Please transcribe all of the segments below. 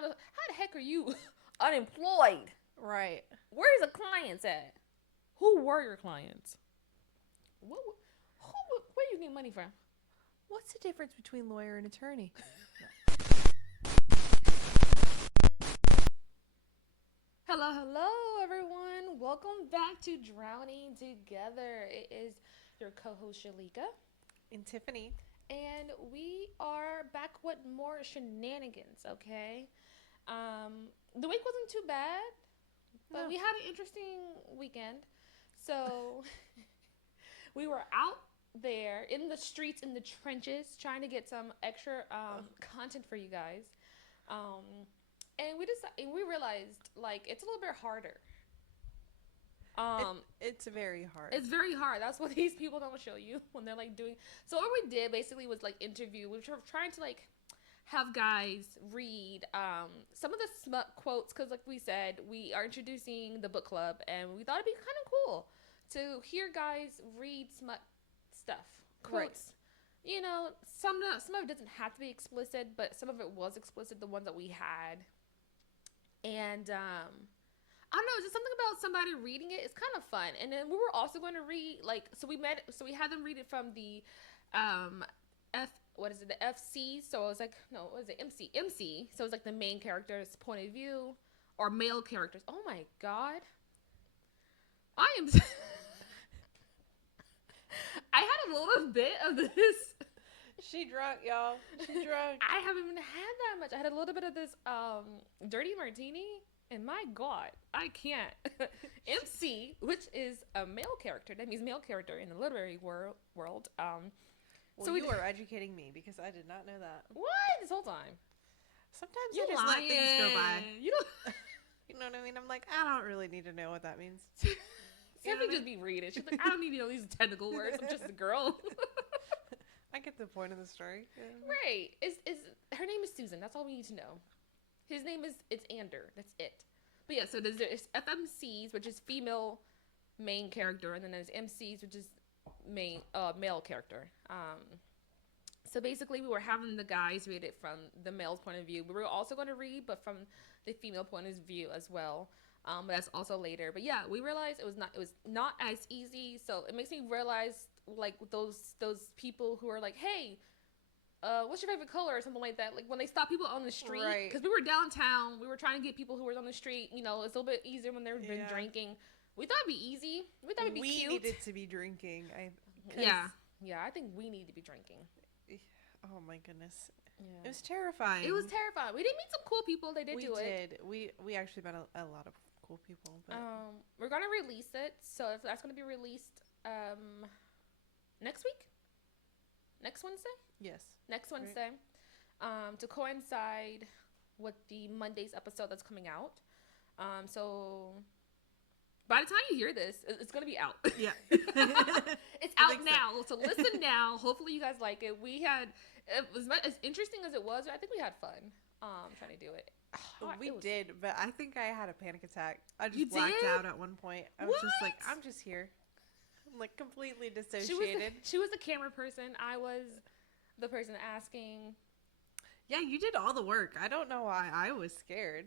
how the heck are you unemployed? Right. Where's the clients at? Who were your clients? Where you get money from? What's the difference between lawyer and attorney? Hello, everyone. Welcome back to Drowning Together. It is your co-host Shalika, And Tiffany. and we are back with more shenanigans. Okay, the week wasn't too bad, but No. we had an interesting weekend. So we were out there in the streets, in the trenches, trying to get some extra content for you guys. Um, and we realized like it's a little bit harder. It's very hard. It's very hard. That's what these people don't show you when they're like doing. So what we did basically was like interview. We were trying to like have guys read some of the smut quotes because, like we said, we are introducing the book club, and we thought it'd be kind of cool to hear guys read smut stuff quotes. Right. You know, some of it doesn't have to be explicit, but some of it was explicit. The ones that we had, and I don't know, just something about somebody reading it. It's kind of fun. And then we were also going to read like so we had them read it from the the FC. So it was like no, what is it MC. So it was like the main character's point of view or male characters. Oh my god, I am. I had a little bit of this. She drunk, y'all. She drunk. I haven't even had that much. I had a little bit of this dirty martini. And my God, I can't. MC, which is a male character, that means male character in the literary world. Well, So you are educating me because I did not know that. What? This whole time. Sometimes You I just lying. let things go by. You don't. You know what I mean? I'm like, I don't really need to know what that means. Stephanie just be reading. She's like, I don't need to know these technical words. I'm just a girl. I get the point of the story. Right. Is her name is Susan. That's all we need to know. His name is Ander. That's it. But yeah, so there's FMCs, which is female main character, and then there's MCs, which is male character. So basically, we were having the guys read it from the male's point of view. We were also going to read, but from the female point of view as well. But that's also later. But yeah, we realized it was not as easy. So it makes me realize like those people who are like, hey, what's your favorite color or something like that, like when they stop people on the street, because we were downtown, we were trying to get people who were on the street, you know, it's a little bit easier when they've been drinking. We thought it'd be easy, we thought it'd be cute. We needed to be drinking. I think we need to be drinking. Oh my goodness, it was terrifying. We did meet some cool people. They did it. We actually met a lot of cool people, but we're gonna release it, so that's gonna be released next week, next Wednesday. Yes. Next Wednesday, to coincide with the Monday's episode that's coming out. So by the time you hear this, it's going to be out. Yeah. It's out now. So listen now. Hopefully you guys like it. It was as interesting as it was. I think we had fun trying to do it. We did, but I think I had a panic attack. I just blacked out at one point. I was just like, I'm just here. I'm like completely dissociated. She was the camera person. I was the person asking. Yeah, you did all the work. I don't know why I was scared.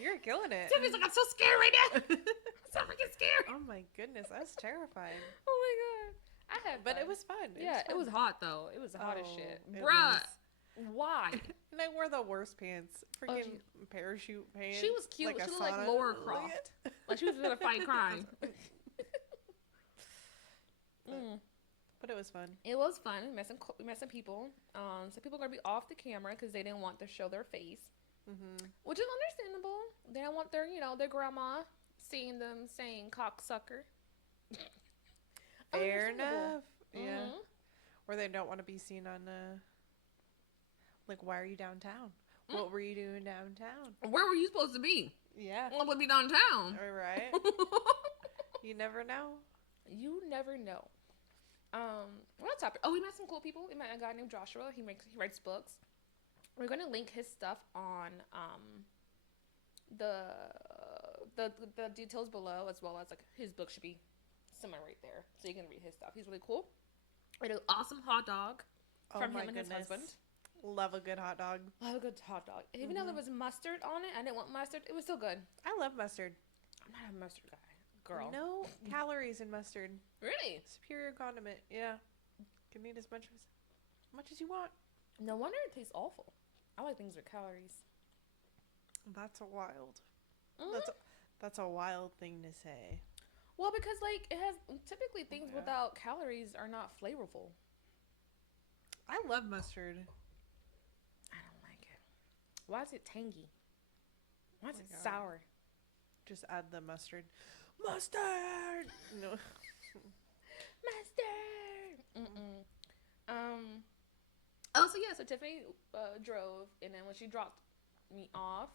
You're killing it. Tiffany's like, I'm so scared right now. I'm so freaking scared. Oh my goodness, I was terrified. Oh my god, but it was fun. It was hot though. It was hot as shit, bruh. Why? And I wore the worst pants, freaking parachute pants. She was cute. Like she looked like Laura Croft. Like she was gonna fight crime. But it was fun. It was fun. We met some people. Some people are gonna be off the camera because they didn't want to show their face, which is understandable. They don't want their grandma seeing them saying cocksucker. Fair enough. Yeah. Or they don't want to be seen on like, why are you downtown? What were you doing downtown? Where were you supposed to be? Yeah. I'm gonna be downtown. All right. You never know. You never know. What topic? Oh, we met some cool people. We met a guy named Joshua. He writes books. We're gonna link his stuff on the details below, as well as like his book should be somewhere right there, so you can read his stuff. He's really cool. We had an awesome hot dog from him and his husband. Love a good hot dog. Love a good hot dog. Even though there was mustard on it, I didn't want mustard. It was still good. I love mustard. I'm not a mustard guy. Girl. No calories in mustard. Really? Superior condiment. Yeah. Can eat as much as you want. No wonder it tastes awful. I like things with calories. That's a wild. That's a wild thing to say. Well, because like it has typically things without calories are not flavorful. I love mustard. I don't like it. Why is it tangy? Why is it sour? Just add the mustard. Mustard. No. Mustard. Oh, so Tiffany drove, and then when she dropped me off,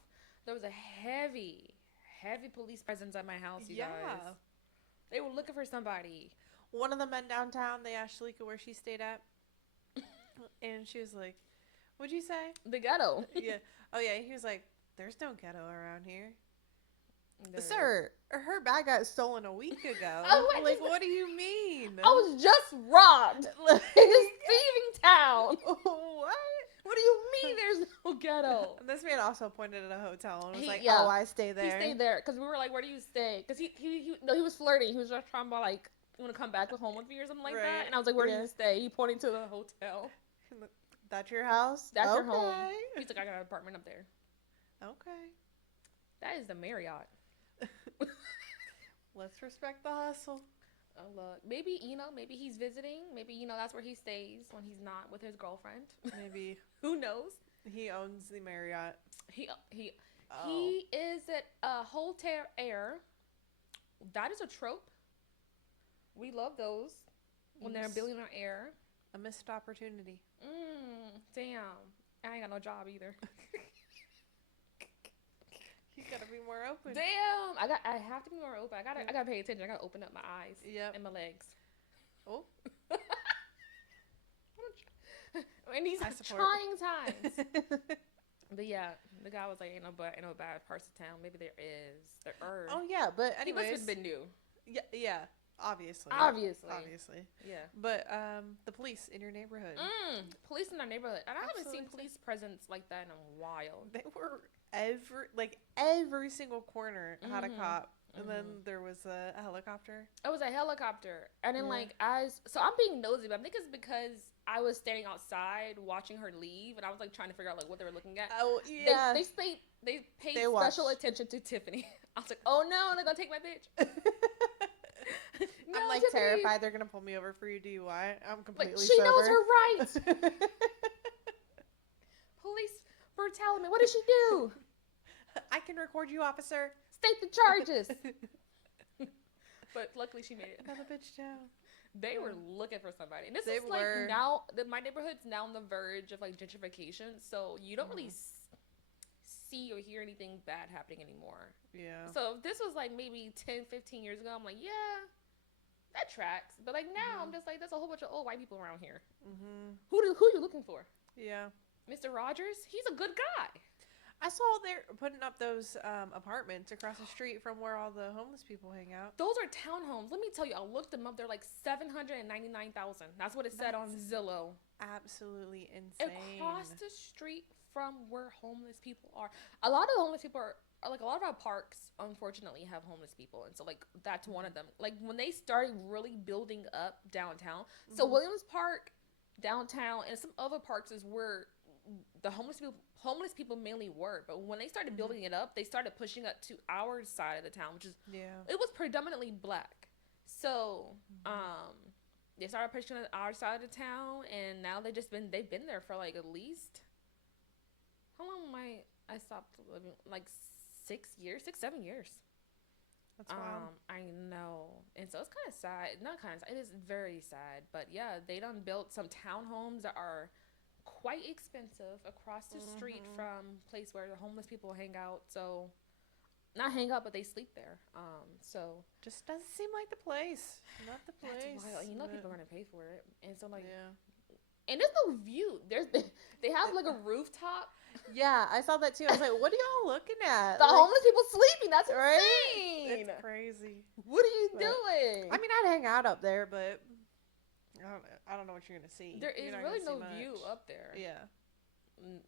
there was a heavy police presence at my house. You guys. They were looking for somebody. One of the men downtown, they asked Shalika where she stayed at, and she was like, "What'd you say?" The ghetto. Yeah. Oh yeah. He was like, "There's no ghetto around here." There Sir, her bag got stolen a week ago. Oh, what do you mean? I was just robbed in this thieving town. What? What do you mean there's no ghetto? And this man also pointed at a hotel and was like, yeah. "Oh, I stay there." He stayed there because we were like, "Where do you stay?" Because he was flirting. He was just trying to like, "You want to come back with home with me or something like that?" And I was like, "Where do you stay?" He pointing to the hotel. That's your house? That's your home. He's like, "I got an apartment up there." Okay. That is the Marriott. Let's respect the hustle. Oh, look. Maybe he's visiting. Maybe, that's where he stays when he's not with his girlfriend. Maybe. Who knows? He owns the Marriott. He is at Hotel Air. That is a trope. We love those when they're building on air. A missed opportunity. Damn. I ain't got no job either. You gotta be more open. Damn. I have to be more open. I gotta pay attention. I gotta open up my eyes. Yep. And my legs. Oh. In these trying times. But yeah, the guy was like, ain't no bad parts of town. Maybe there is. There are. Oh yeah, but anyways. He must have been new. Yeah. Obviously. Yeah. But the police in your neighborhood. Police in our neighborhood. And I haven't seen police presence like that in a while. They were every single corner had a cop. And then there was a helicopter. It was a helicopter. And then so I'm being nosy, but I think it's because I was standing outside watching her leave, and I was like trying to figure out like what they were looking at. Oh yeah. They paid special attention to Tiffany. I was like, oh no, they're gonna take my bitch. No, I'm like Tiffany. Terrified they're gonna pull me over for your DUI. I'm completely she sober. knows her rights. Police brutality. What did she do? I can record you, officer. State the charges. But luckily she made it. Another bitch down. They were looking for somebody. And this is like now, my neighborhood's now on the verge of like gentrification, so you don't really see or hear anything bad happening anymore. Yeah. So if this was like maybe 10, 15 years ago, I'm like, yeah, that tracks. But like now, I'm just like, there's a whole bunch of old white people around here. Who are you looking for? Yeah. Mr. Rogers? He's a good guy. I saw they're putting up those apartments across the street from where all the homeless people hang out. Those are townhomes. Let me tell you, I looked them up. They're like $799,000. That's what it said on Zillow. Absolutely insane. Across the street from where homeless people are. A lot of the homeless people are like, a lot of our parks, unfortunately, have homeless people. And so, like, that's one of them. Like, when they started really building up downtown. So, Williams Park, downtown, and some other parks is where the homeless people mainly were. But when they started building it up, they started pushing it to our side of the town, which is it was predominantly black. So they started pushing it to our side of the town, and now they've been there for like at least, how long I stopped living, like 6 years, 7 years. That's wild. I know. And so it's kind of sad. Not kind of sad. It is very sad. But yeah, they done built some townhomes that are quite expensive across the street from place where the homeless people hang out. So not hang out, but they sleep there. So just doesn't seem like the place. Not the place. That's wild. You know, people are gonna pay for it, and so like, and there's no view. They have like a rooftop. Yeah, I saw that too. I was like, what are y'all looking at? The homeless people sleeping. That's insane. It's crazy. What are you doing? I mean, I'd hang out up there, but I don't know what you're gonna see. There is really no view up there. Yeah.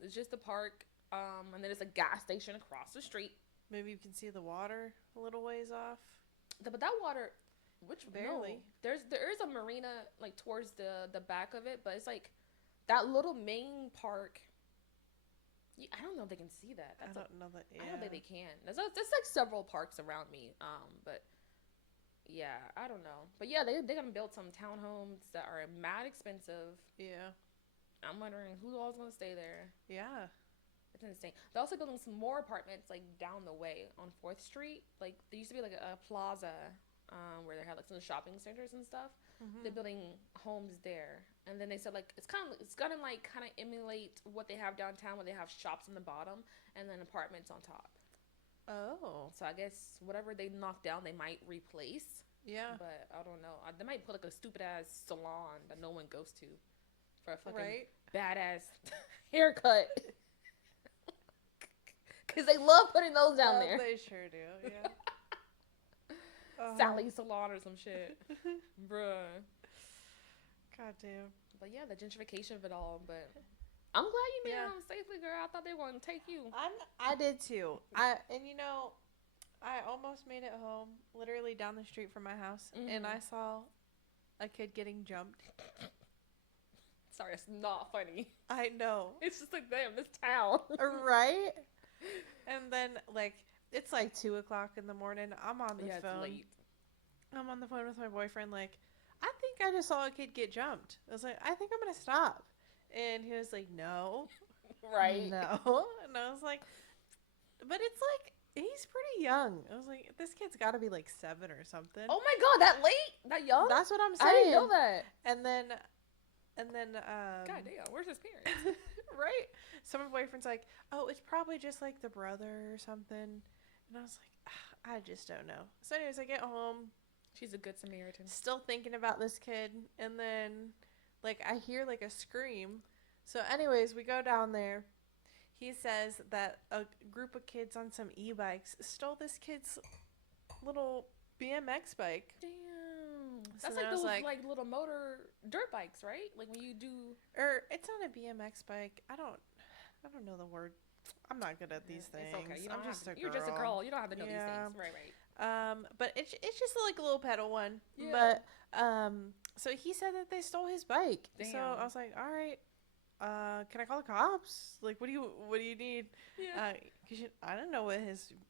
It's just a park. And then there's a gas station across the street. Maybe you can see the water a little ways off. But that water, which barely. No, there is a marina like towards the back of it, but it's like that little main park. I don't know if they can see that. I don't know that. Yeah. I don't think they can. There's like several parks around me. But yeah, I don't know. But yeah, they're gonna build some townhomes that are mad expensive. Yeah. I'm wondering who all's gonna stay there. Yeah. It's insane. They're also building some more apartments like down the way on 4th Street. Like there used to be like a plaza where they had like some shopping centers and stuff. Mm-hmm. They're building homes there, and then they said like it's gonna like kind of emulate what they have downtown, where they have shops on the bottom and then apartments on top. Oh. So I guess whatever they knock down, they might replace. Yeah. But I don't know. They might put like a stupid ass salon that no one goes to for a fucking badass haircut. Because they love putting those down there. They sure do, yeah. Sally Salon or some shit. Bruh. God damn. But yeah, the gentrification of it all. But I'm glad you made it home safely, girl. I thought they were going to take you. I did too. And you know, I almost made it home, literally down the street from my house. Mm-hmm. And I saw a kid getting jumped. Sorry, it's not funny. I know. It's just like, damn, this town. Right? And then, like, it's like 2 o'clock in the morning. I'm on the phone. It's late. I'm on the phone with my boyfriend, like, I think I just saw a kid get jumped. I was like, I think I'm going to stop. And he was like, no. Right. No. And I was like, but it's like, he's pretty young. I was like, this kid's got to be like 7 or something. Oh my God, that late? That young? That's what I'm saying. I didn't know that. And then, God damn, where's his parents? Right? So my boyfriend's like, oh, it's probably just like the brother or something. And I was like, I just don't know. So anyways, I get home. She's a good Samaritan. Still thinking about this kid. And then, like, I hear like a scream. So anyways, we go down there. He says that a group of kids on some e-bikes stole this kid's little BMX bike. Damn. So that's like those like little motor dirt bikes, right? Like when you do. Or it's not a BMX bike. I don't know the word. I'm not good at these things. It's okay. You're just a girl. You don't have to know these things. Right. But it's just like a little pedal one. Yeah. But so he said that they stole his bike. Damn. So I was like, all right. Can I call the cops? Like, what do you need? Yeah. Cause I don't know what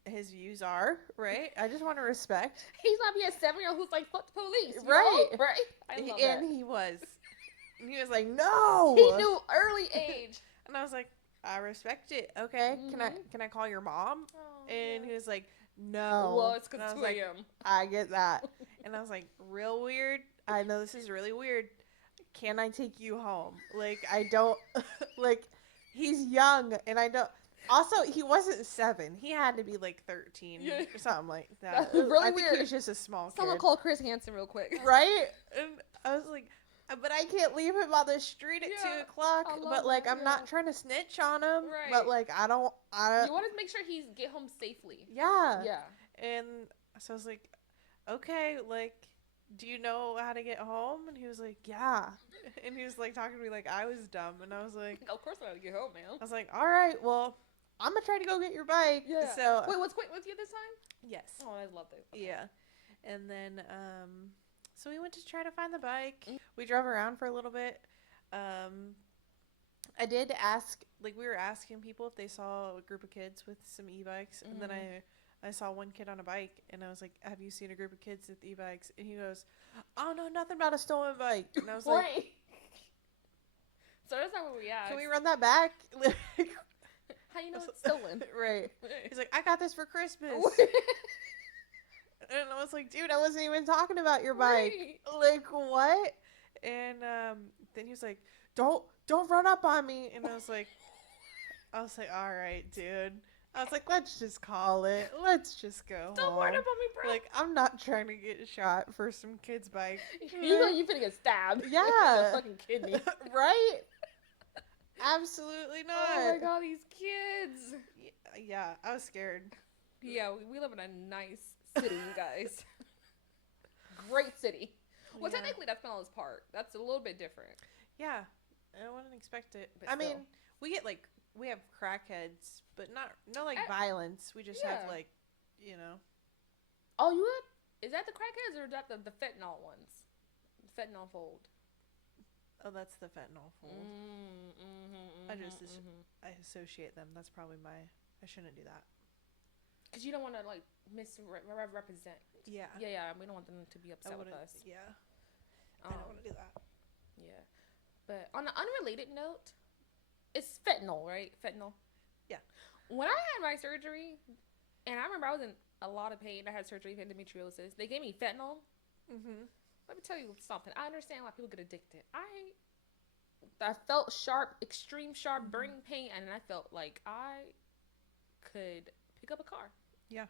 his views are, right? I just want to respect. He's not being a 7-year-old who's like, fuck the police, right? Know? Right. I love that. And he was like, no. He knew early age. And I was like, I respect it. Okay. Mm-hmm. Can I call your mom? Oh, and he was like, no. Well, it's because 2 a.m. I get that. And I was like, real weird. I know this is really weird. Can I take you home? Like, I don't, like, he's young, and I don't, also, he wasn't 7. He had to be, like, 13 or something like that. That's really weird. He was just a small kid. Someone call Chris Hansen real quick. Right? And I was like, but I can't leave him on the street at 2 o'clock. But, like, I'm not trying to snitch on him. Right. But, like, I don't. You want to make sure he's get home safely. Yeah. Yeah. And so I was like, okay, like, do you know how to get home? And he was like, yeah. And he was like talking to me like I was dumb. And I was like, of course I know how to get home, man. I was like, all right, well, I'm going to try to go get your bike. Yeah. So wait, was Quint with you this time? Yes. Oh, I love it. Okay. Yeah. And then, so we went to try to find the bike. We drove around for a little bit. I did ask, like, we were asking people if they saw a group of kids with some e-bikes. And then I saw one kid on a bike, and I was like, have you seen a group of kids with e-bikes? And he goes, oh, no, nothing about a stolen bike. And I was like, so that's not what we asked. Can we run that back? How you know it's stolen? Right. He's like, I got this for Christmas. And I was like, dude, I wasn't even talking about your bike. Right. Like, what? And then he was like, don't run up on me. And I was like, all right, dude. I was like, let's just call it. Let's just go Don't home. run up on me, bro. Like, I'm not trying to get shot for some kid's bike. You finna get stabbed. Yeah. Fucking kidney. Right? Absolutely not. Oh my God, these kids. Yeah, I was scared. Yeah, we live in a nice city, you guys. Great city. Well, technically that's Pinellas Park. That's a little bit different. Yeah. I wouldn't expect it. But I mean, We get like we have crackheads, but no like violence. We just have like, Oh, you have, is that the crackheads or is that the fentanyl ones? Fentanyl fold. Oh, that's the fentanyl fold. I associate them. That's probably I shouldn't do that. Because you don't want to, like, misrepresent. Yeah. Yeah, we don't want them to be upset with us. Yeah. I don't want to do that. Yeah. But on an unrelated note, it's fentanyl, right? Fentanyl. Yeah. When I had my surgery, and I remember I was in a lot of pain. I had surgery for endometriosis. They gave me fentanyl. Mm-hmm. Let me tell you something. I understand why people get addicted. I felt sharp, extreme sharp burning pain, and I felt like I could pick up a car. Yeah.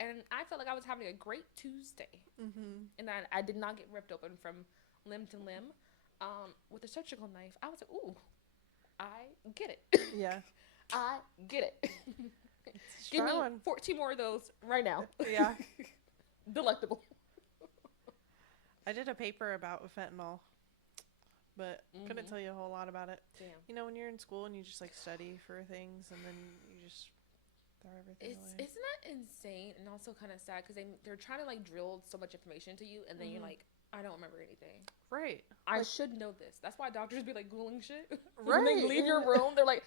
And I felt like I was having a great Tuesday. Mm-hmm. And I did not get ripped open from limb to limb with a surgical knife. I was like, ooh, I get it. Yeah. I get it. Give me 14 more of those right now. Yeah. Delectable. I did a paper about fentanyl, but couldn't tell you a whole lot about it. Damn. You know, when you're in school and you just like study for things and then you just throw everything away. Isn't that insane and also kind of sad because they're trying to like drill so much information to you and then you're like, I don't remember anything. Right. I should know this. That's why doctors be like Googling shit. Right. When they leave your room, they're like,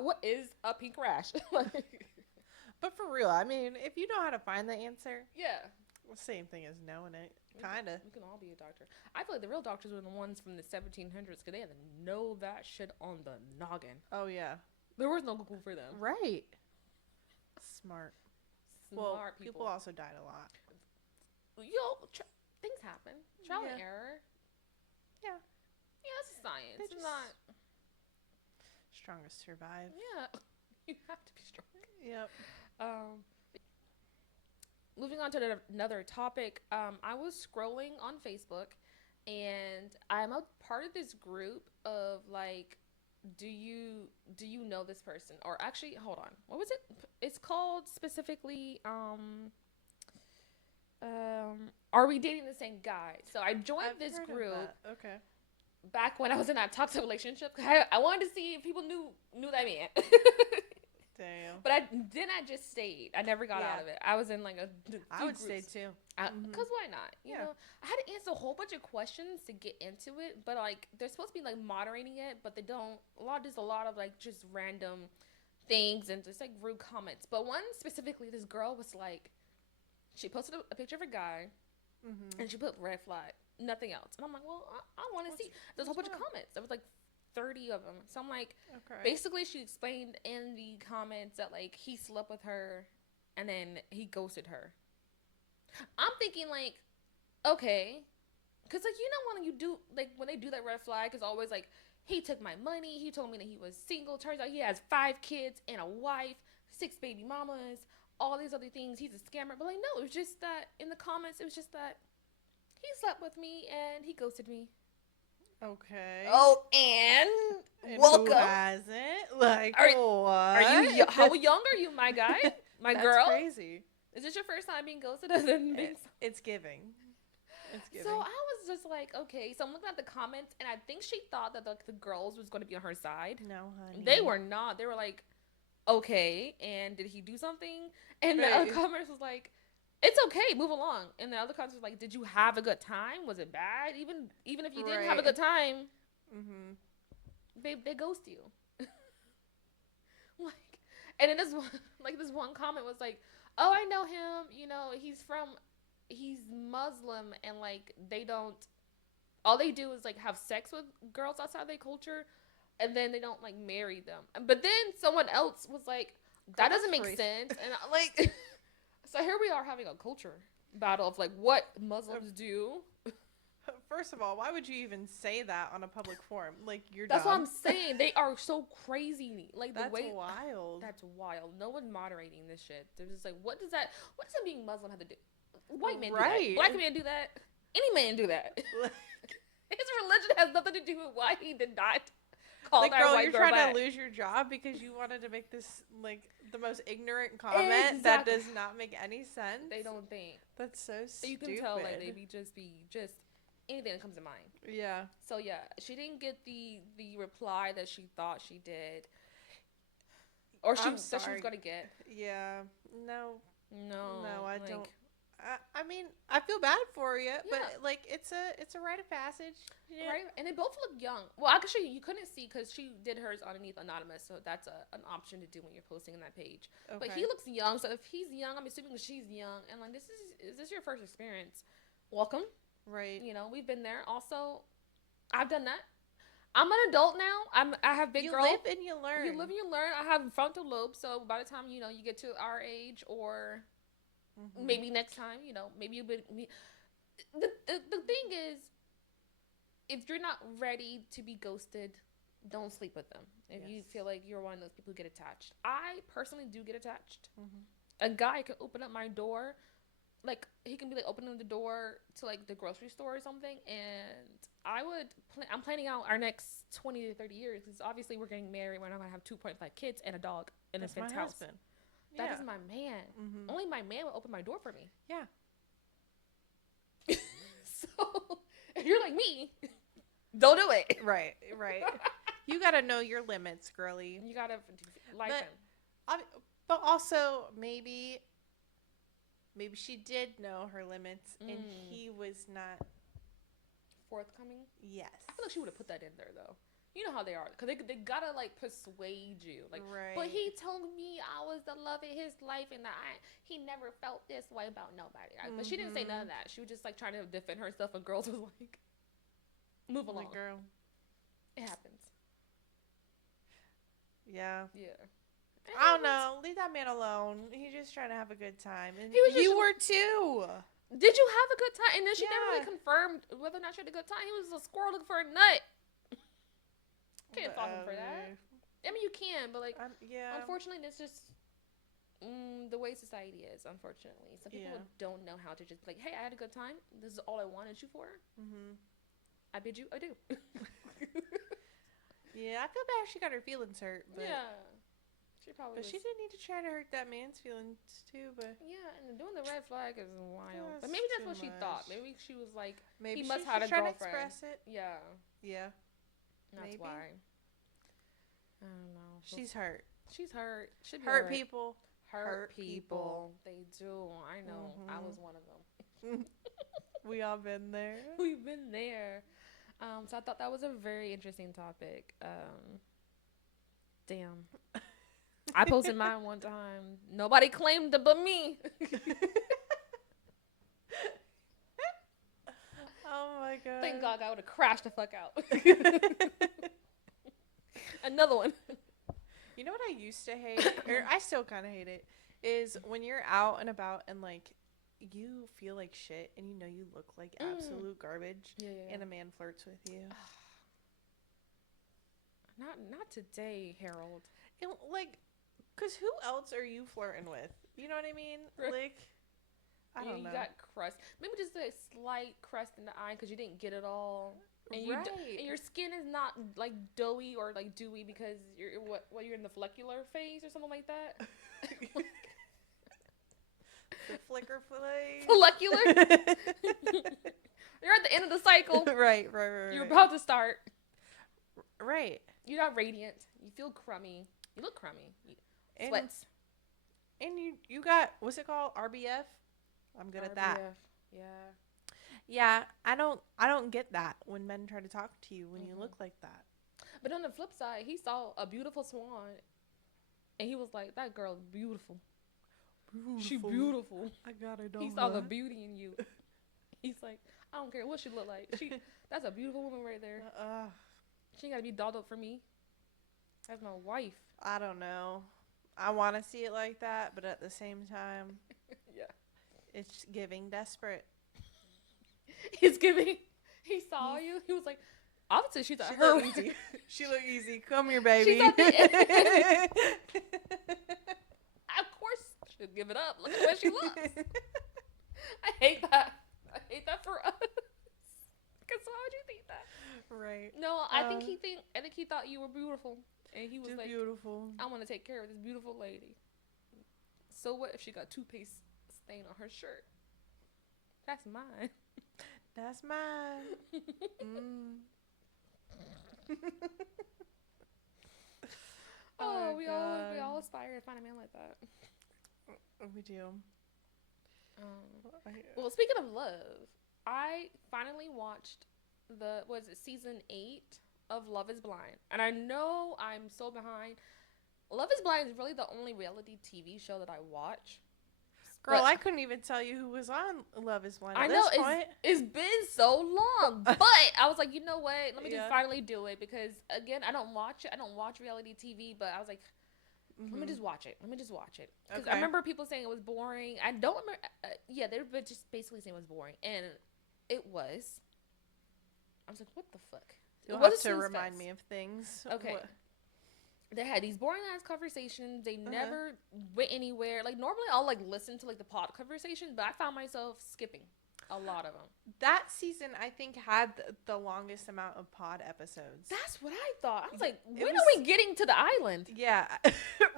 what is a pink rash? But for real, I mean, if you know how to find the answer. Yeah. The same thing as knowing it. Kinda. We can all be a doctor. I feel like the real doctors were the ones from the 1700s because they had to know that shit on the noggin. Oh, yeah. There was no Google for them. Right. Smart Well, people also died a lot. Things happen. Trial and error. Yeah. Yeah, it's science. It's not... Strongest survive. Yeah. You have to be strong. Yep. Moving on to another topic, I was scrolling on Facebook, and I'm a part of this group of like, do you know this person? Or actually, hold on, what was it? It's called specifically, are we dating the same guy? So I joined this group. Okay. Back when I was in that toxic relationship, I wanted to see if people knew that man. Damn. But I just stayed. I never got out of it. I was in like I would stay too. Because why not? You know, I had to answer a whole bunch of questions to get into it, but like they're supposed to be like moderating it, but they don't. There's a lot of like just random things and just like rude comments. But one specifically, this girl was like, she posted a picture of a guy, and she put red flag, nothing else. And I'm like, well, I want to see. There's a whole bunch of comments. There was like 30 of them. So I'm like, basically she explained in the comments that like he slept with her and then he ghosted her. I'm thinking like, okay, because like, you know, when you do like when they do that red flag, it's always like, he took my money, he told me that he was single, turns out he has 5 kids and a wife, 6 baby mamas, all these other things, he's a scammer. But like, no, it was just that in the comments, it was just that he slept with me and he ghosted me. Okay. Oh, and welcome. Who hasn't? Like, what? Are you? How young are you, my guy? My girl? That's crazy. Is this your first time being ghosted? It's giving. It's giving. So I was just like, okay. So I'm looking at the comments, and I think she thought that the girls was going to be on her side. No, honey. They were not. They were like, okay, and did he do something? And the other comments was like, it's okay, move along. And the other comments was like, did you have a good time? Was it bad? Even if you didn't have a good time, they ghost you. Like, and then this one comment was like, oh, I know him. You know, he's Muslim, and like all they do is like have sex with girls outside their culture, and then they don't like marry them. But then someone else was like, that doesn't make sense, and like. So here we are having a culture battle of like what Muslims do. First of all, why would you even say that on a public forum? Like, That's dumb. What I'm saying. They are so crazy. Like that's wild. That's wild. No one moderating this shit. They're just like, what does being Muslim have to do? White men do that. Black men do that. Any man do that. His religion has nothing to do with why he did not call like, that girl, white you're girl trying back. to lose your job because you wanted to make this like the most ignorant comment that does not make any sense. They don't think. That's so stupid. You can tell like they be just anything that comes to mind. Yeah. So yeah, she didn't get the reply that she thought she did, or that she was gonna get. Yeah. No. No, I like, don't. I mean, I feel bad for you, but Yeah. like it's a rite of passage, right? And they both look young. Well, actually, you couldn't see because she did hers underneath anonymous, so that's an option to do when you're posting on that page. Okay. But he looks young, so if he's young, I'm assuming she's young, and like, is this your first experience? Welcome. Right. You know, we've been there. Also, I've done that. I'm an adult now. I have big girl. You live and you learn. You live and you learn. I have frontal lobe, so by the time you get to our age, or maybe next time, maybe you've been. The thing is, if you're not ready to be ghosted, don't sleep with them. If you feel like you're one of those people who get attached, I personally do get attached. A guy can open up my door, like he can be like opening the door to like the grocery store or something, and I'm planning out our next 20 to 30 years because obviously we're getting married. We're not gonna have 2.5 kids and a dog in a fence house. Husband. That is my man. Only my man will open my door for me. Yeah. So if you're like me, don't do it. Right. You gotta know your limits, girly. You gotta like him. But also maybe she did know her limits and he was not forthcoming. Yes. I feel like she would have put that in there though. You know how they are, because they gotta like persuade you, like. Right. But he told me I was the love of his life, and he never felt this way about nobody. But she didn't say none of that. She was just like trying to defend herself, and girls was like, "Move along, girl. It happens." Yeah. Yeah. I don't know. Leave that man alone. He's just trying to have a good time, and you were too. Did you have a good time? And then she never really confirmed whether or not she had a good time. He was a squirrel looking for a nut. Can't fault him for that. I mean, you can, but like, unfortunately, that's just the way society is. Unfortunately, some people don't know how to just be like, "Hey, I had a good time. This is all I wanted you for. I bid you adieu." Yeah, I feel bad she got her feelings hurt. But she probably. But she didn't need to try to hurt that man's feelings too. But and doing the red flag is wild. But That's maybe that's what she much. thought. Maybe she was like, maybe he must she's have a trying girlfriend. to express it. Yeah. Yeah. That's Maybe. why. I don't know. She's hurt. She's hurt. Should be hurt right. people. Hurt people. They do. I know. I was one of them. We all been there. We've been there. So I thought that was a very interesting topic. Damn. I posted mine one time. Nobody claimed it but me. Oh my god. Thank God I would have crashed the fuck out. Another one. You know what I used to hate, or I still kind of hate it, is when you're out and about and like you feel like shit and you know you look like absolute garbage, and a man flirts with you. Not today, Harold. And, like, cause who else are you flirting with? You know what I mean? Like, I don't know. You got crust. Maybe just a slight crust in the eye because you didn't get it all. And and your skin is not like doughy or like dewy because you're you're in the follicular phase or something like that. The flicker phase. Follicular. You're at the end of the cycle. Right. You're about to start. Right. You're not radiant. You feel crummy. You look crummy. Sweats. And you got, what's it called? RBF? I'm good at that. Yeah. Yeah, I don't get that when men try to talk to you when you look like that. But on the flip side, he saw a beautiful swan and he was like, that girl's beautiful. She beautiful. I got it. He saw the beauty in you. He's like, I don't care what she look like. That's a beautiful woman right there. She ain't gotta be dolled up for me. That's my wife. I don't know. I want to see it like that, but at the same time, it's giving desperate. He's giving. He saw you. He was like, obviously she thought her easy. She looked easy. Come here, baby. She thought of course she'll give it up. Look at the way she looks. I hate that. I hate that for us. Because why would you think that? Right. No, I think he thought you were beautiful, and he was like, beautiful. I want to take care of this beautiful lady. So what if she got toothpaste stain on her shirt? That's mine. That's mine. Oh, we all aspire to find a man like that. We do. Well, speaking of love, I finally watched season 8 of Love is Blind. And I know I'm so behind. Love is Blind is really the only reality TV show that I watch. Girl, I couldn't even tell you who was on Love is Blind at this point. It's been so long. But I was like, you know what? Let me just finally do it. Because, again, I don't watch it. I don't watch reality TV. But I was like, let me just watch it. Because I remember people saying it was boring. I don't remember. They were just basically saying it was boring. And it was. I was like, what the fuck? You'll have to remind me of things. Okay. What? They had these boring ass conversations. They never went anywhere. Like, normally I'll like listen to like the pod conversation, but I found myself skipping a lot of them. That season, I think, had the longest amount of pod episodes. That's what I thought. I was like, when are we getting to the island? Yeah.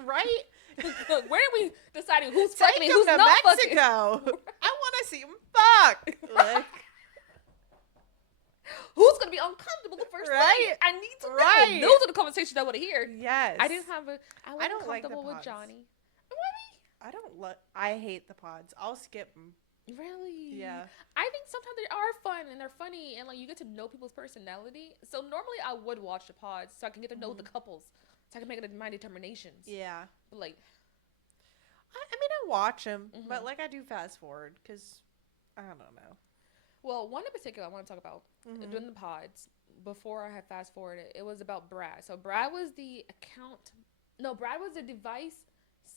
Right? When are we deciding who's fucking and who's not Mexico. Fucking? I want to see him fuck. Like, who's gonna be uncomfortable the first night? I need to know. Those are the conversations I want to hear. Yes. I didn't have I don't comfortable like with Johnny. Really? I hate the pods. I'll skip them. Really? Yeah. I think sometimes they are fun and they're funny and like you get to know people's personality. So normally I would watch the pods so I can get to know the couples, so I can make my determinations. Yeah. But like, I mean, I watch them, but like I do fast forward because I don't know. Well, one in particular I want to talk about doing the pods before I had fast forwarded. It was about Brad. So Brad was the Brad was a device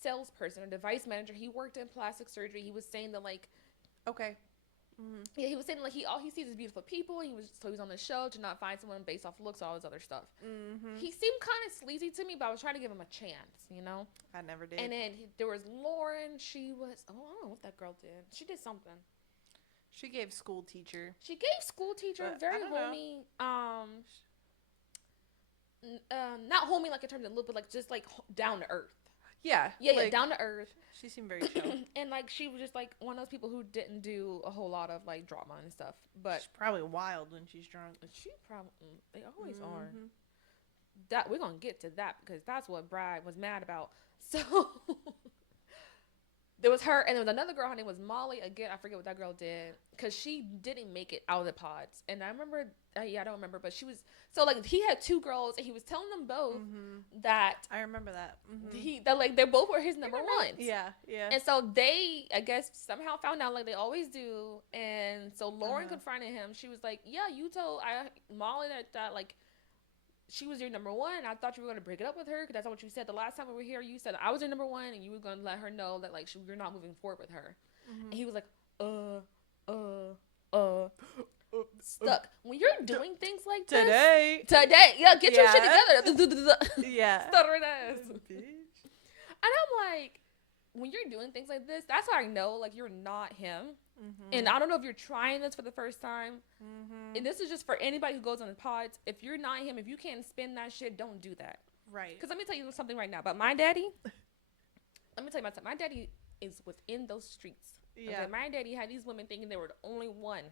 salesperson, a device manager. He worked in plastic surgery. He was saying that like, okay. Yeah, he was saying like all he sees is beautiful people. He was on the show to not find someone based off looks, all this other stuff. He seemed kind of sleazy to me, but I was trying to give him a chance, you know. I never did. And then there was Lauren. She was I don't know what that girl did. She did something. She gave school teacher. Very homey. Not homey like in terms of look, but like just like down to earth. Yeah. Yeah, down to earth. She seemed very chill. And like she was just like one of those people who didn't do a whole lot of like drama and stuff. But she's probably wild when she's drunk. They always are. That we're gonna get to that because that's what Brad was mad about. So there was her and there was another girl. Her name was Molly. Again, I forget what that girl did because she didn't make it out of the pods. And I remember, I don't remember, but she was so like he had two girls and he was telling them both that I remember that that like they both were his number ones. Yeah. And so they, I guess, somehow found out like they always do. And so Lauren confronted him. She was like, "Yeah, you told Molly that like." She was your number one. I thought you were going to break it up with her because that's not what you said. The last time we were here, you said I was your number one and you were going to let her know that, like, you're not moving forward with her. And he was like, stuck. When you're doing things like this. Today. Yeah, get your shit together. Yeah. Stuttering ass. Bitch. And I'm like, when you're doing things like this, that's how I know, like, you're not him. And I don't know if you're trying this for the first time. And this is just for anybody who goes on the pods. If you're not him, if you can't spin that shit, don't do that. Right. Because let me tell you something right now about my daddy. Let me tell you my daddy is within those streets. Yeah. Okay? My daddy had these women thinking they were the only one.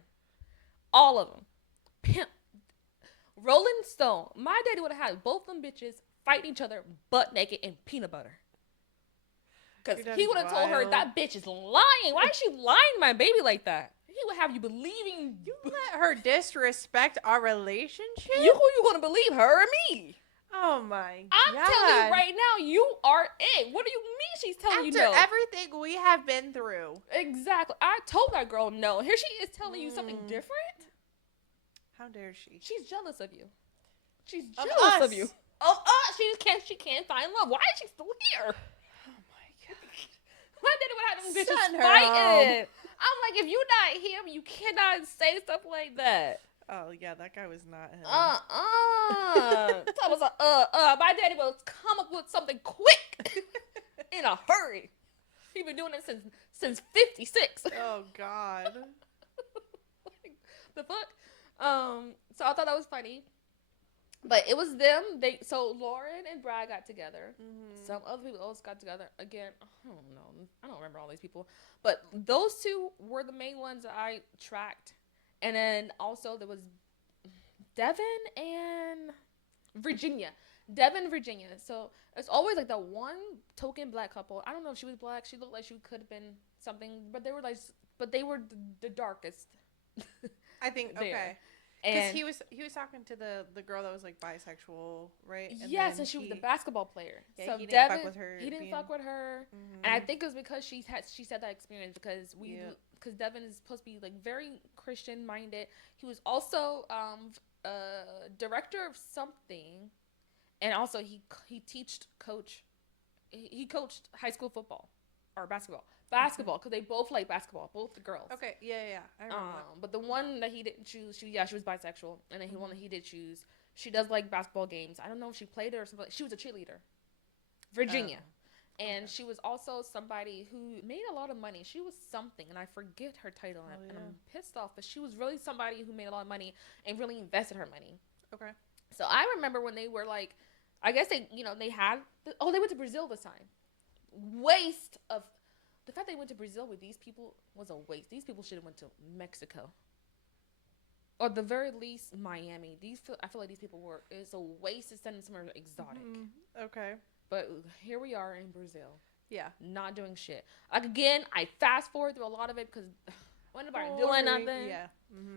All of them. Pimp. Rolling Stone. My daddy would have had both them bitches fighting each other butt naked in peanut butter. Because he would have told her that bitch is lying. Why is she lying to my baby like that? He would have you believing. You let her disrespect our relationship? Who you going to believe, her or me? Oh my God. I'm telling you right now, you are it. What do you mean she's telling you no? After everything we have been through. Exactly. I told that girl no. Here she is telling you something different. How dare she? She's jealous of you. She's jealous of you. Of us. She can't find love. Why is she still here? My daddy would have them bitches fighting. I'm like, if you not him, you cannot say stuff like that. Oh yeah, that guy was not him. That was my daddy will come up with something quick in a hurry. He been doing it since 56. Oh God. Like, the fuck? So I thought that was funny. But it was them. So Lauren and Brad got together. Some other people else got together. Again, I don't know. I don't remember all these people. But those two were the main ones that I tracked. And then also there was Devin and Virginia. Devin, Virginia. So it's always like the one token black couple. I don't know if she was black. She looked like she could have been something, but they were like, but they were the darkest. I think okay. Because he was talking to the girl that was like bisexual, right? Yes, and she was the basketball player. Yeah, so he Devin, didn't fuck with her. He didn't fuck with her, and I think it was because she said that experience because Devin is supposed to be like very Christian minded. He was also director of something, and also he coached high school football or basketball because they both like basketball, both the girls. Okay, yeah, I remember that. But the one that he didn't choose, she was bisexual, and then the one that he did choose, she does like basketball games. I don't know if she played it or something. She was a cheerleader, Virginia, and she was also somebody who made a lot of money. She was something, and I forget her title, and I'm pissed off. But she was really somebody who made a lot of money and really invested her money. Okay. So I remember when they were like, I guess they they went to Brazil this time. Waste of. The fact they went to Brazil with these people was a waste. These people should have went to Mexico. Or at the very least, Miami. I feel like these people it's a waste to send them somewhere exotic. Okay. But here we are in Brazil. Yeah. Not doing shit. Like, again, I fast forward through a lot of it because wasn't nobody doing nothing. Yeah.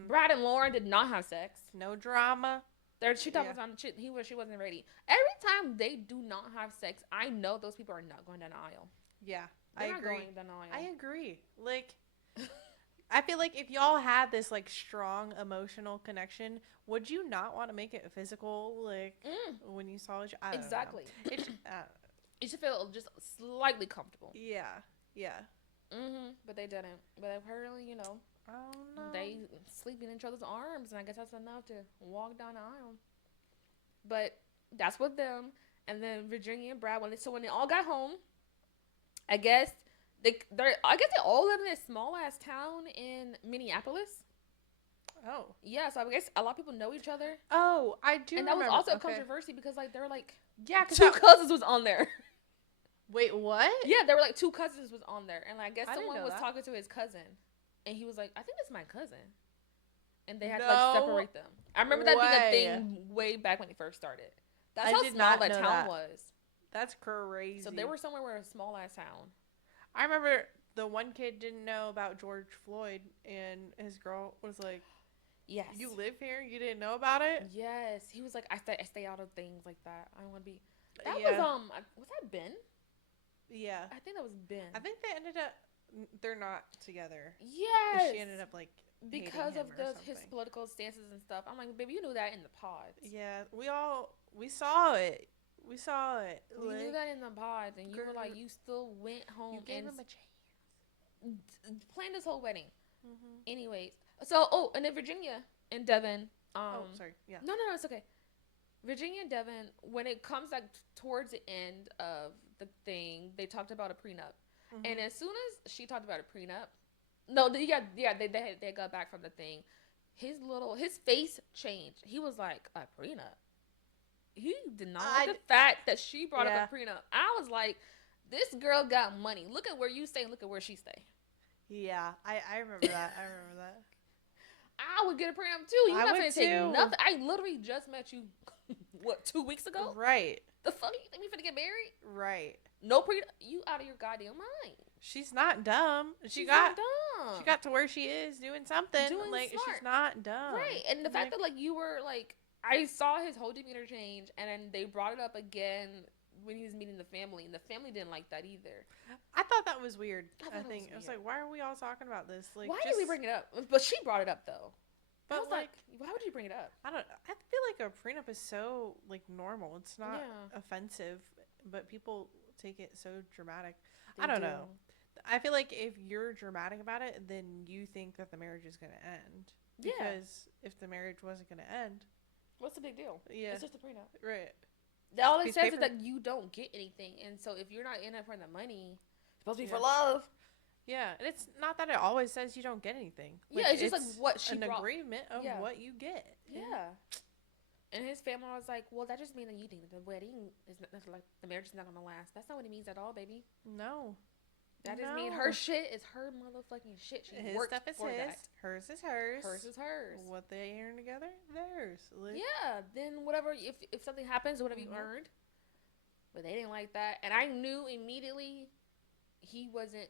Brad and Lauren did not have sex. No drama. She was on she wasn't ready. Every time they do not have sex, I know those people are not going down the aisle. Yeah. They're I agree. I agree. Like, I feel like if y'all had this like strong emotional connection, would you not want to make it physical? Like when you saw each other? Exactly. You should feel just slightly comfortable. Yeah. But they didn't. But apparently, oh no, they sleep in each other's arms, and I guess that's enough to walk down the aisle. But that's with them. And then Virginia and Brad, when they all got home. I guess they all live in this small ass town in Minneapolis. Oh. Yeah, so I guess a lot of people know each other. Oh, I do. And that was also a controversy because like they're like two cousins was on there. Wait, what? Yeah, there were like two cousins was on there, and I guess someone was that. talking to his cousin, and he was like, "I think that's my cousin," and they had to like separate them. I remember that being a thing way back when they first started. That's how small that town was. That's crazy. So they were somewhere where a small ass town. I remember the one kid didn't know about George Floyd, and his girl was like, "Yes, you live here. You didn't know about it." Yes, he was like, "I stay out of things like that. I want to be." That was that Ben? Yeah, I think that was Ben. I think they ended up. They're not together. Yes, she ended up like because of his political stances and stuff. I'm like, baby, you knew that in the pods. Yeah, we saw it. We saw it. We knew that in the pods, and you were like, you still went home gave and him a chance. Planned this whole wedding. Anyways, so and then Virginia and Devin. Sorry. Yeah. No, it's okay. Virginia and Devin, when it comes like towards the end of the thing, they talked about a prenup, and as soon as she talked about a prenup, they got back from the thing. His face changed. He was like, a prenup. He did not like the fact that she brought up a prenup. I was like, this girl got money. Look at where you stay. Look at where she stay. Yeah, I remember that. I would get a prenup too. You're not gonna take nothing. I literally just met you, 2 weeks ago? Right. The fuck you think we finna get married? Right. No prenup. You out of your goddamn mind. She's not dumb. She's not dumb. She got to where she is doing something. Like smart. She's not dumb. Right. And the fact that like you were like. I saw his whole demeanor change, and then they brought it up again when he was meeting the family, and the family didn't like that either. I thought that was weird. I think it was like, why are we all talking about this? Like, why did we bring it up? But she brought it up though. But I was like, why would you bring it up? I don't. I feel like a prenup is so like normal. It's not offensive, but people take it so dramatic. I don't know. I feel like if you're dramatic about it, then you think that the marriage is going to end. Because if the marriage wasn't going to end. What's the big deal? Yeah. It's just a prenup. Right. All it says is that you don't get anything. And so if you're not in it for the money, it's supposed to be for love. Yeah. And it's not that it always says you don't get anything. Like, it's just like what she brought. An agreement of what you get. Yeah. And his family was like, well, that just means that you think the wedding is not, like the marriage is not going to last. That's not what it means at all, baby. No. That just means her shit is her motherfucking shit. She his worked stuff is for his. that. Hers is hers. Hers is hers. What they earn together, theirs. Like, yeah. Then whatever, if something happens, whatever you earned. But they didn't like that, and I knew immediately he wasn't.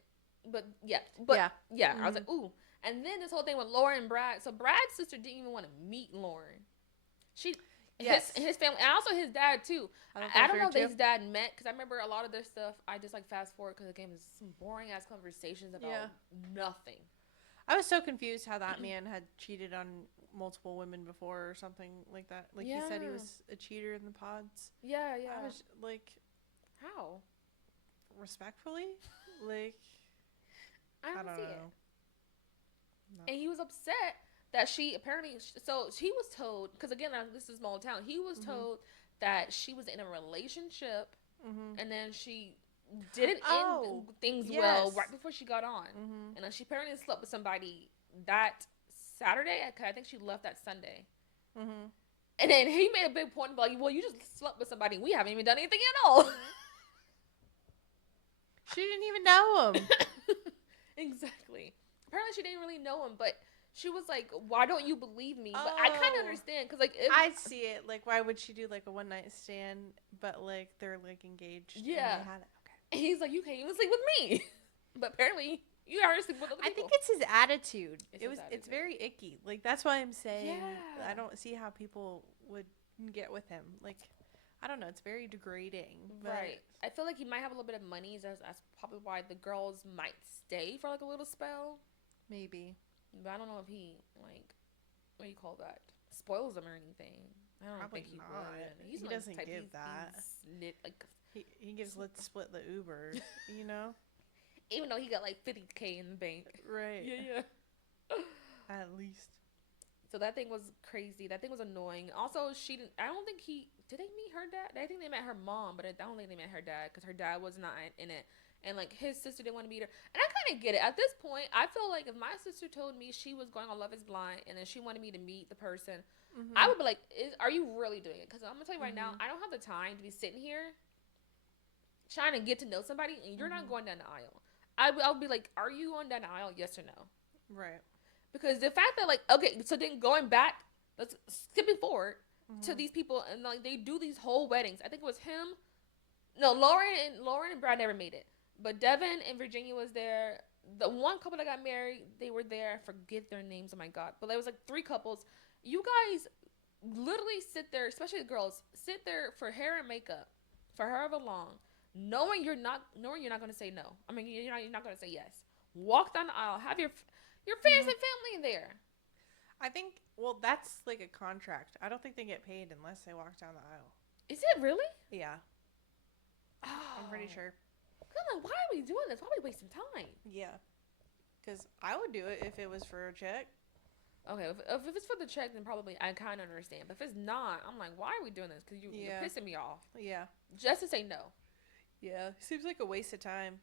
But yeah. Mm-hmm. I was like, ooh. And then this whole thing with Lauren and Brad. So Brad's sister didn't even want to meet Lauren. His family, and also his dad too. I don't know if his dad met, because I remember a lot of their stuff. I just like fast forward because again, it was some boring ass conversations about nothing. I was so confused how that man had cheated on multiple women before or something like that. Like he said he was a cheater in the pods. Yeah. I was like, how? Respectfully, like I don't see it. No. And he was upset that she apparently. So he was told, because again, this is a small town. He was told that she was in a relationship, and then she didn't end things well right before she got on, and then she apparently slept with somebody that Saturday. I think she left that Sunday, and then he made a big point about, well, you just slept with somebody. We haven't even done anything at all. She didn't even know him. Exactly. Apparently, she didn't really know him, but she was like, "Why don't you believe me?" But I kind of understand, because like I see it. Like, why would she do like a one night stand, but like they're like engaged? Yeah. And he's like, "You can't even sleep with me," but apparently you are sleeping with other people. I think it's his attitude. It's very icky. Like that's why I'm saying I don't see how people would get with him. Like, I don't know. It's very degrading. But right. I feel like he might have a little bit of money. So that's probably why the girls might stay for like a little spell. Maybe. But I don't know if he, like, what do you call that? Spoils them or anything. I don't probably think he not. would. He doesn't give that. He gives let's split the Uber, you know? Even though he got like $50K in the bank. Right. Yeah. At least. So that thing was crazy. That thing was annoying. Also, I don't think did they meet her dad? I think they met her mom, but I don't think they met her dad because her dad was not in it. And, like, his sister didn't want to meet her. And I kind of get it. At this point, I feel like if my sister told me she was going on Love is Blind and then she wanted me to meet the person, I would be like, are you really doing it? Because I'm going to tell you right now, I don't have the time to be sitting here trying to get to know somebody and you're not going down the aisle. I'll be like, are you going down the aisle? Yes or no? Right. Because the fact that, like, okay, so then going back, let's skipping forward to these people, and, like, they do these whole weddings. I think it was him. No, Lauren and Brad never made it. But Devin and Virginia was there. The one couple that got married, they were there. I forget their names. Oh my God. But there was like 3 couples. You guys literally sit there, especially the girls, sit there for hair and makeup for however long, knowing you're not going to say no. I mean, you're not going to say yes. Walk down the aisle. Have your friends and family there. I think, well, that's like a contract. I don't think they get paid unless they walk down the aisle. Is it really? Yeah. Oh. I'm pretty sure. I'm like, why are we doing this? Why are we wasting time? Yeah. Because I would do it if it was for a check. Okay, if it's for the check, then probably I kind of understand. But if it's not, I'm like, why are we doing this? Because you're pissing me off. Yeah. Just to say no. Yeah. Seems like a waste of time.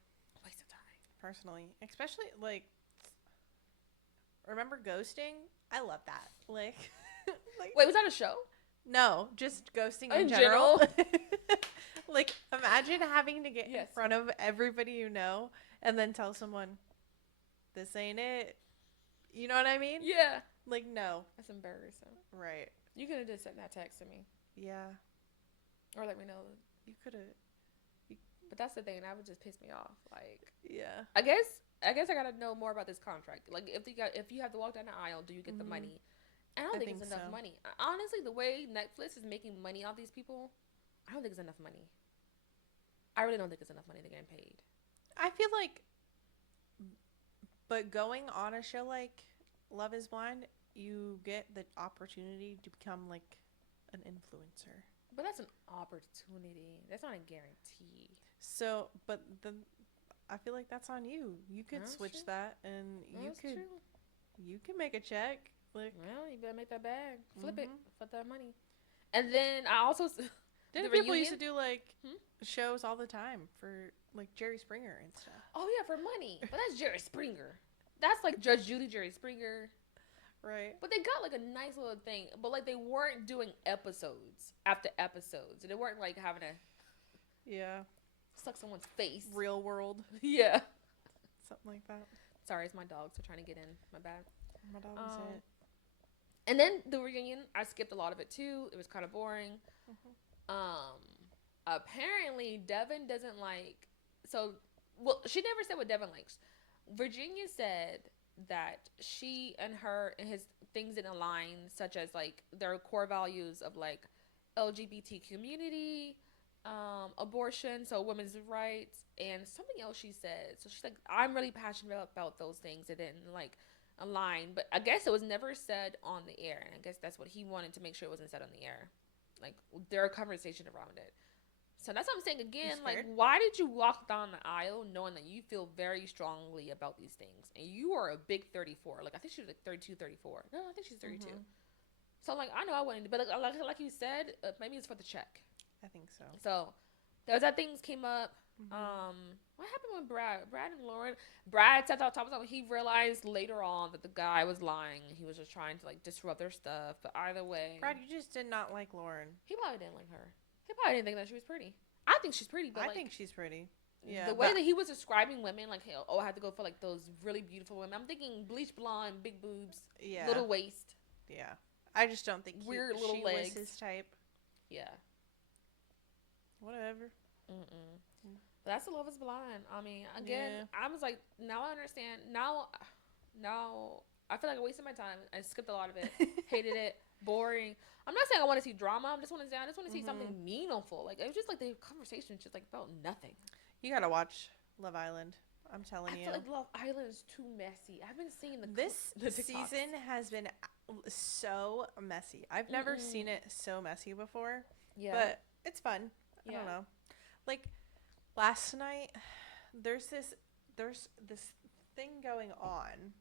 Waste of time. Personally. Especially, like, remember ghosting? I love that. Like wait, was that a show? No, just ghosting in general. Like, imagine having to get in front of everybody you know and then tell someone, this ain't it. You know what I mean? Yeah. Like, no. That's embarrassing. Right. You could have just sent that text to me. Yeah. Or let me know. You could have. But that's the thing. That would just piss me off. Like. Yeah. I guess I gotta know more about this contract. Like, if you have to walk down the aisle, do you get the money? I don't think it's enough money. Honestly, the way Netflix is making money off these people, I don't think it's enough money. I really don't think it's enough money they're getting paid. I feel like, but going on a show like Love is Blind, you get the opportunity to become like an influencer. But that's an opportunity. That's not a guarantee. So, but I feel like that's on you. You could switch that, and you could make a check. Like, well, you better make that bag, flip it, flip that money. And then I also didn't people used to do like shows all the time for like Jerry Springer and stuff. Oh yeah, for money. But that's Jerry Springer. That's like Judge Judy, Jerry Springer. Right. But they got like a nice little thing. But like they weren't doing episodes after episodes. And they weren't like having to suck someone's face. Real world. Yeah. like that. Sorry, it's my dogs are trying to get in. My bad. My dog is it. And then the reunion, I skipped a lot of it too. It was kind of boring. Apparently Devin doesn't like. So, well, she never said what Devin likes. Virginia said that she and her and his things didn't align, such as like their core values of like LGBT community, abortion, so women's rights, and something else she said. So she's like, I'm really passionate about those things. It didn't like align, but I guess it was never said on the air, and I guess that's what he wanted to make sure it wasn't said on the air, like their conversation around it. So that's what I'm saying again. Like, why did you walk down the aisle knowing that you feel very strongly about these things, and you are a big 34? Like, I think she was like 32, 34. No, I think she's 32. So like, I know I wouldn't, but like you said, maybe it's for the check. I think so. So those that things came up. What happened with Brad and Lauren? Brad said that top of something. He realized later on that the guy was lying. He was just trying to like disrupt their stuff. But either way, Brad, you just did not like Lauren. He probably didn't like her. He probably didn't think that she was pretty. I think she's pretty, but I think she's pretty. Yeah. The way that he was describing women, like, I had to go for like those really beautiful women. I'm thinking bleach blonde, big boobs, little waist. Yeah. I just don't think weird little legs. Was his type. Yeah. Whatever. But that's The Love Is Blind. I mean, again, I was like, now I understand. Now, I feel like I wasted my time. I skipped a lot of it. Hated it. Boring. I'm not saying I want to see drama. I just want to see something meaningful. Like, it was just like the conversation just like about nothing. You gotta watch Love Island. I'm telling you. I feel like Love Island is too messy. I've been seeing the season has been so messy. I've never seen it so messy before. Yeah. But it's fun. I don't know. Like, last night, there's this thing going on.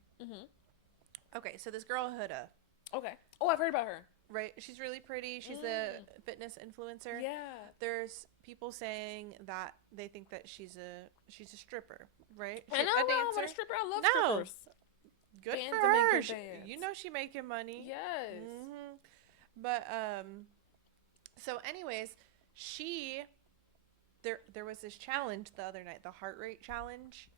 Okay, so this girl Huda. Okay. Oh, I've heard about her. Right, she's really pretty. She's a fitness influencer. Yeah. There's people saying that they think that she's a stripper, right? I know. I'm a stripper. I love strippers. Good for her. You know she making money. Yes. But so anyways, there was this challenge the other night, the heart rate challenge.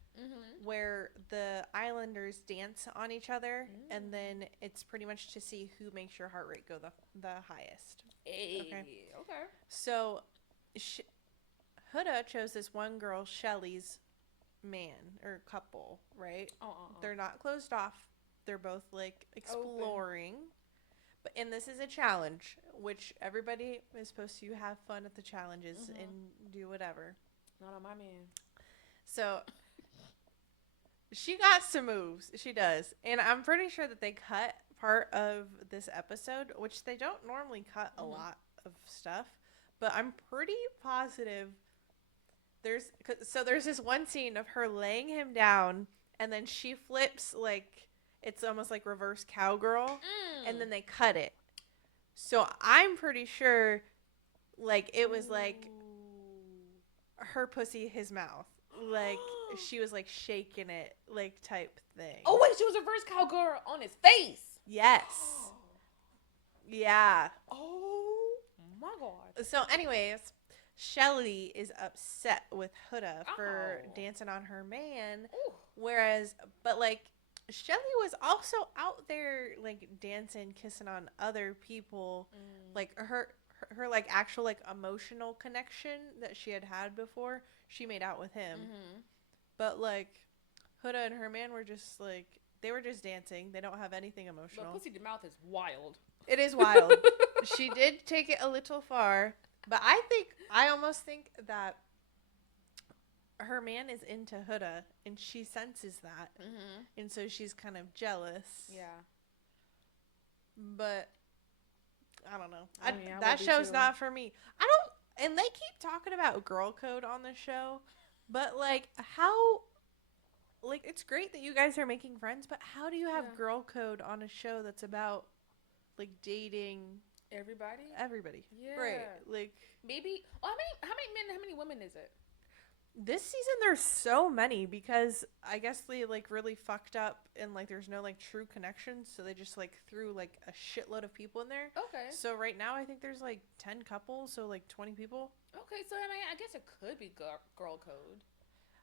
Where the islanders dance on each other, and then it's pretty much to see who makes your heart rate go the highest. Okay. So, Huda chose this one girl, Shelly's man or couple, right? They're not closed off. They're both like exploring. And this is a challenge, which everybody is supposed to have fun at the challenges and do whatever. Not on my man. So she got some moves. She does. And I'm pretty sure that they cut part of this episode, which they don't normally cut a lot of stuff. But I'm pretty positive there's this one scene of her laying him down, and then she flips like it's almost like reverse cowgirl, and then they cut it. So I'm pretty sure like it was like her pussy, his mouth. Like she was like shaking it, like type thing. Oh wait, she was reverse cowgirl on his face. Yes. Yeah. Oh my god. So, anyways, Shelly is upset with Huda for dancing on her man, but like Shelly was also out there like dancing, kissing on other people, like her like actual like emotional connection that she had before. She made out with him. But like Huda and her man were just like they were just dancing. They don't have anything emotional. But pussy to mouth is wild. It is wild. She did take it a little far, but I almost think that her man is into Huda and she senses that. And so she's kind of jealous. Yeah. But I don't know. That show's not for me. And they keep talking about girl code on the show, but like how, like it's great that you guys are making friends, but how do you have girl code on a show that's about like dating everybody? Yeah. Right. Like maybe. Well, how many men? How many women is it? This season there's so many because I guess they like really fucked up and like there's no like true connections, so they just like threw like a shitload of people in there. Okay. So right now I think there's like 10 couples, so like 20 people. Okay, so I mean I guess it could be girl code.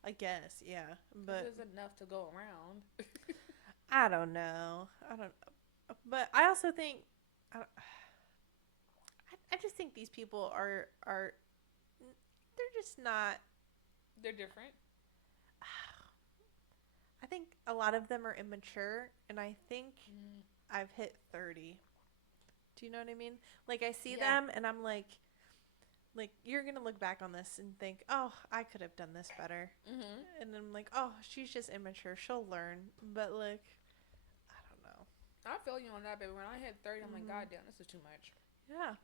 I guess, yeah. But there's enough to go around. I don't know. But I also think, I, don't- I just think these people are they're just not. They're different. I think a lot of them are immature, and I think I've hit 30. Do you know what I mean? Like, I see them, and I'm like, you're going to look back on this and think, oh, I could have done this better. And I'm like, oh, she's just immature. She'll learn. But, like, I don't know. I feel you on that, baby. When I hit 30, I'm like, God damn, this is too much. Yeah.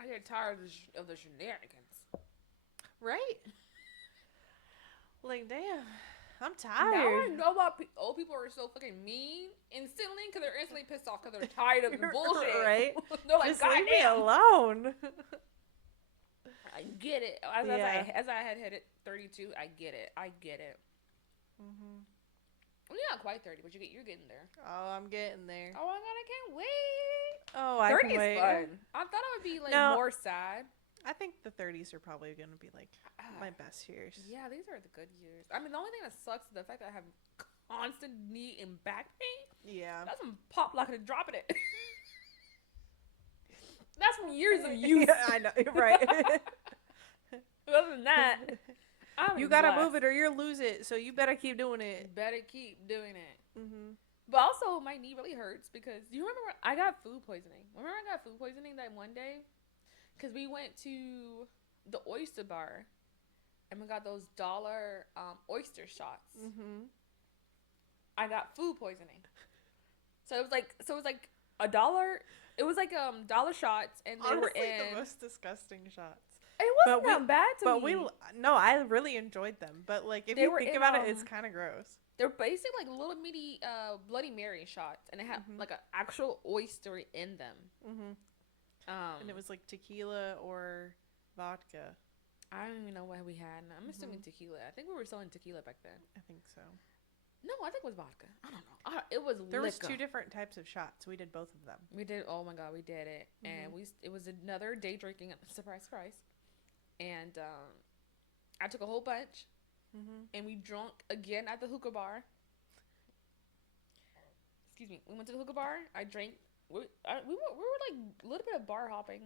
I get tired of the shenanigans. Right? Like, damn. I'm Now tired. I know why old people are so fucking mean instantly because they're instantly pissed off because they're tired of the bullshit. Right? They're like, just God leave me damn. alone. I get it. As I had hit it 32, I get it. Well, you're not quite 30, but you're getting there. Oh, I'm getting there. Oh my god, I can't wait. Oh, I 30 can wait. is fun. I thought it would be like more sad. I think the 30s are probably going to be like my best years. Yeah, these are the good years. I mean, the only thing that sucks is the fact that I have constant knee and back pain. Yeah. That's from pop locking and dropping it. That's from years of use. Yeah, I know, right? Other than that, you gotta move it or you'll lose it. So you better keep doing it. Better keep doing it. But also, my knee really hurts because you remember when I got food poisoning. Remember I got food poisoning that one day because we went to the oyster bar and we got those $1 oyster shots. I got food poisoning. So it was like $1. It was like $1 shots, and they were in the most disgusting shots. It wasn't that bad to me. But I really enjoyed them. But like if you think about it, it's kind of gross. They're basically like little meaty Bloody Mary shots, and they have like an actual oyster in them. And it was like tequila or vodka. I don't even know what we had. I'm assuming tequila. I think we were selling tequila back then. I think so. No, I think it was vodka. I don't know. It was there liquor. was 2 different types of shots. We did both of them. We did. Oh my god, we did it, and it was another day drinking. Surprise, surprise. And I took a whole bunch, and we drunk again at the hookah bar. Excuse me. We went to the hookah bar. I drank. We were like a little bit of bar hopping,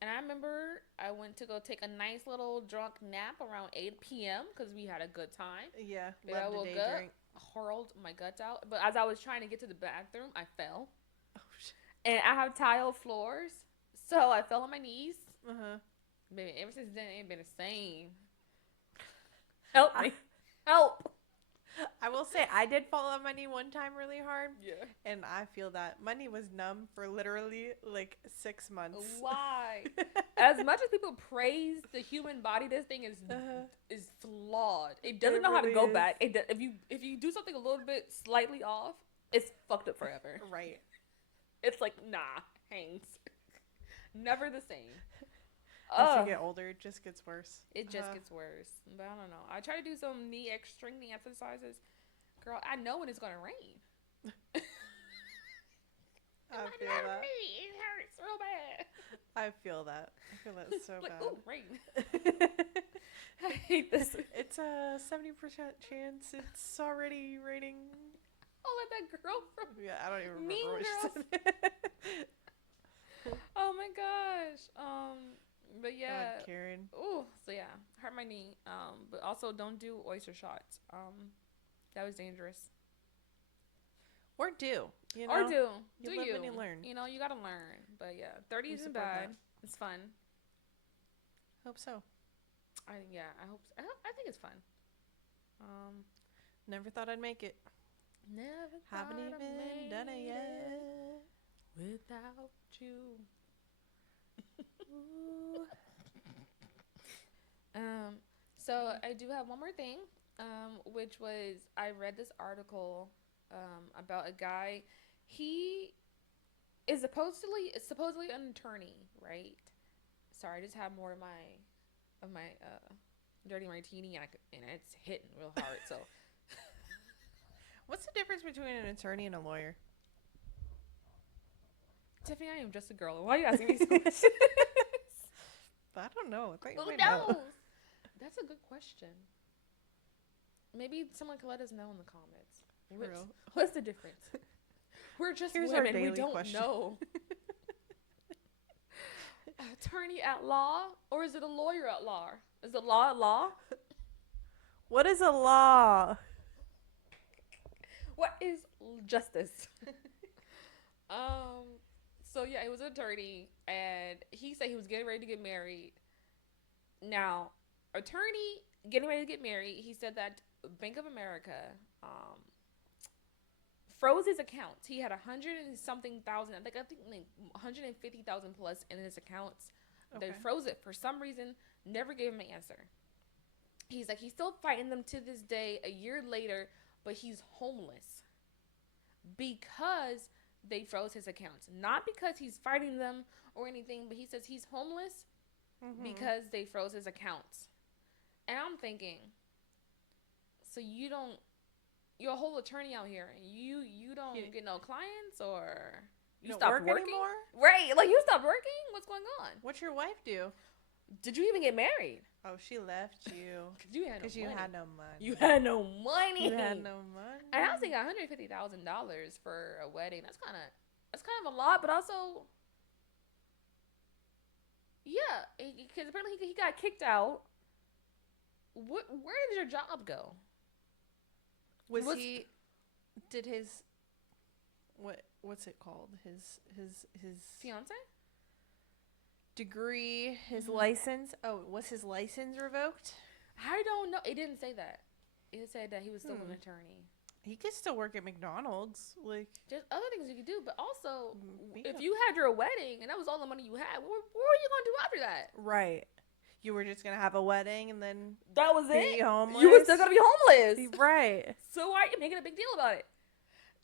and I remember I went to go take a nice little drunk nap around 8 p.m. because we had a good time. Yeah, I woke up, hurled my guts out, but as I was trying to get to the bathroom, I fell. Oh shit! And I have tile floors, so I fell on my knees. Baby, ever since then, it ain't been the same. Help me. Help. I will say, I did fall on my knee one time really hard. Yeah. And I feel that my knee was numb for literally like 6 months. Why? As much as people praise the human body, this thing is flawed. It doesn't know how to go back. If you do something a little bit slightly off, it's fucked up forever. Right. It's like, nah, hangs. Never the same. As you get older, it just gets worse. It just gets worse. But I don't know. I try to do some string knee exercises. Girl, I know when it's going to rain. I feel that. It hurts real bad. I feel that so like, bad. Oh, rain. I hate this. It's a 70% chance it's already raining. Oh, like that girl from I don't even remember Mean what Girls. she said. Oh my gosh. But yeah. God, Karen. Ooh, so yeah, hurt my knee. But also don't do oyster shots. That was dangerous. Or do. You know? Or do. You do live you. and you learn. You know, you gotta learn. But yeah, 30 isn't bad. It's fun. Hope so. I think it's fun. Never thought I'd make it. Never Haven't even done it yet. Without you. So I do have one more thing, which was I read this article about a guy. He is supposedly an attorney, right? Sorry, I just have more of my dirty martini, and it's hitting real hard. So, what's the difference between an attorney and a lawyer? Tiffany, I am just a girl. Why are you asking me these questions? I don't know. I thought you Who might know. knows? That's a good question. Maybe someone can let us know in the comments. Real. What's the difference? We're just Here's women. our daily We don't question. know. Attorney at law, or is it a lawyer at law? Is it law at law? What is a law? What is justice? So yeah, it was an attorney, and he said he was getting ready to get married. Now, attorney getting ready to get married, he said that Bank of America froze his accounts. He had 100 and something thousand, I think like 150,000 plus in his accounts. Okay. They froze it for some reason, never gave him an answer. He's like, he's still fighting them to this day, a year later, but he's homeless because they froze his accounts. Not because he's fighting them or anything, but he says he's homeless because they froze his accounts. And I'm thinking, so you're a whole attorney out here, and you don't get no clients, or you stopped working anymore? Right, like you stopped working? What's going on? What's your wife do? Did you even get married? Oh, she left you. Because you had no money. You had no money. You had no money. And I was thinking $150,000 for a wedding. That's kind of a lot, but also, yeah, because apparently he got kicked out. Where did your job go? Did his what's it called? His fiance? Degree, his license. Oh, was his license revoked? I don't know. It didn't say that. It said that he was still an attorney. He could still work at McDonald's. Like, there's other things you could do, but also if you had your wedding and that was all the money you had, what were you gonna do after that? Right. You were just gonna have a wedding and then that was be homeless. You were still gonna be homeless, right? So why are you making a big deal about it?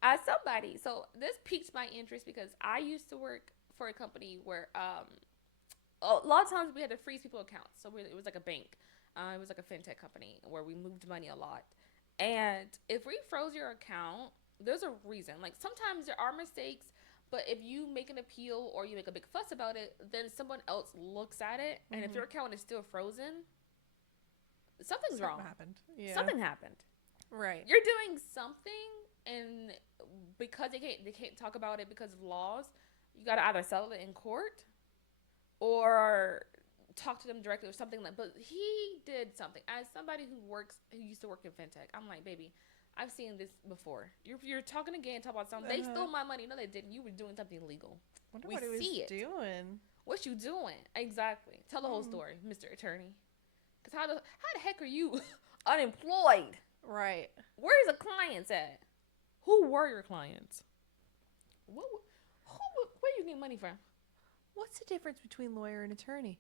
As somebody, so this piqued my interest because I used to work for a company where a lot of times we had to freeze people's accounts. So it was like a bank. It was like a fintech company where we moved money a lot. And if we froze your account, there's a reason. Like sometimes there are mistakes, but if you make an appeal or you make a big fuss about it, then someone else looks at it. And if your account is still frozen, something's wrong. Happened. Yeah. Something happened. Right. You're doing something, and because they can't talk about it because of laws, you got to either settle it in court or talk to them directly or something like. But he did something. As somebody who used to work in fintech, I'm like, baby, I've seen this before. You're talking again, talk about something. They stole my money. No, they didn't. You were doing something illegal. Wonder what he was doing. What you doing? Exactly. Tell the whole story, Mr. Attorney. Because how the heck are you unemployed? Right. Where's the clients at? Who were your clients? Where you get money from? What's the difference between lawyer and attorney?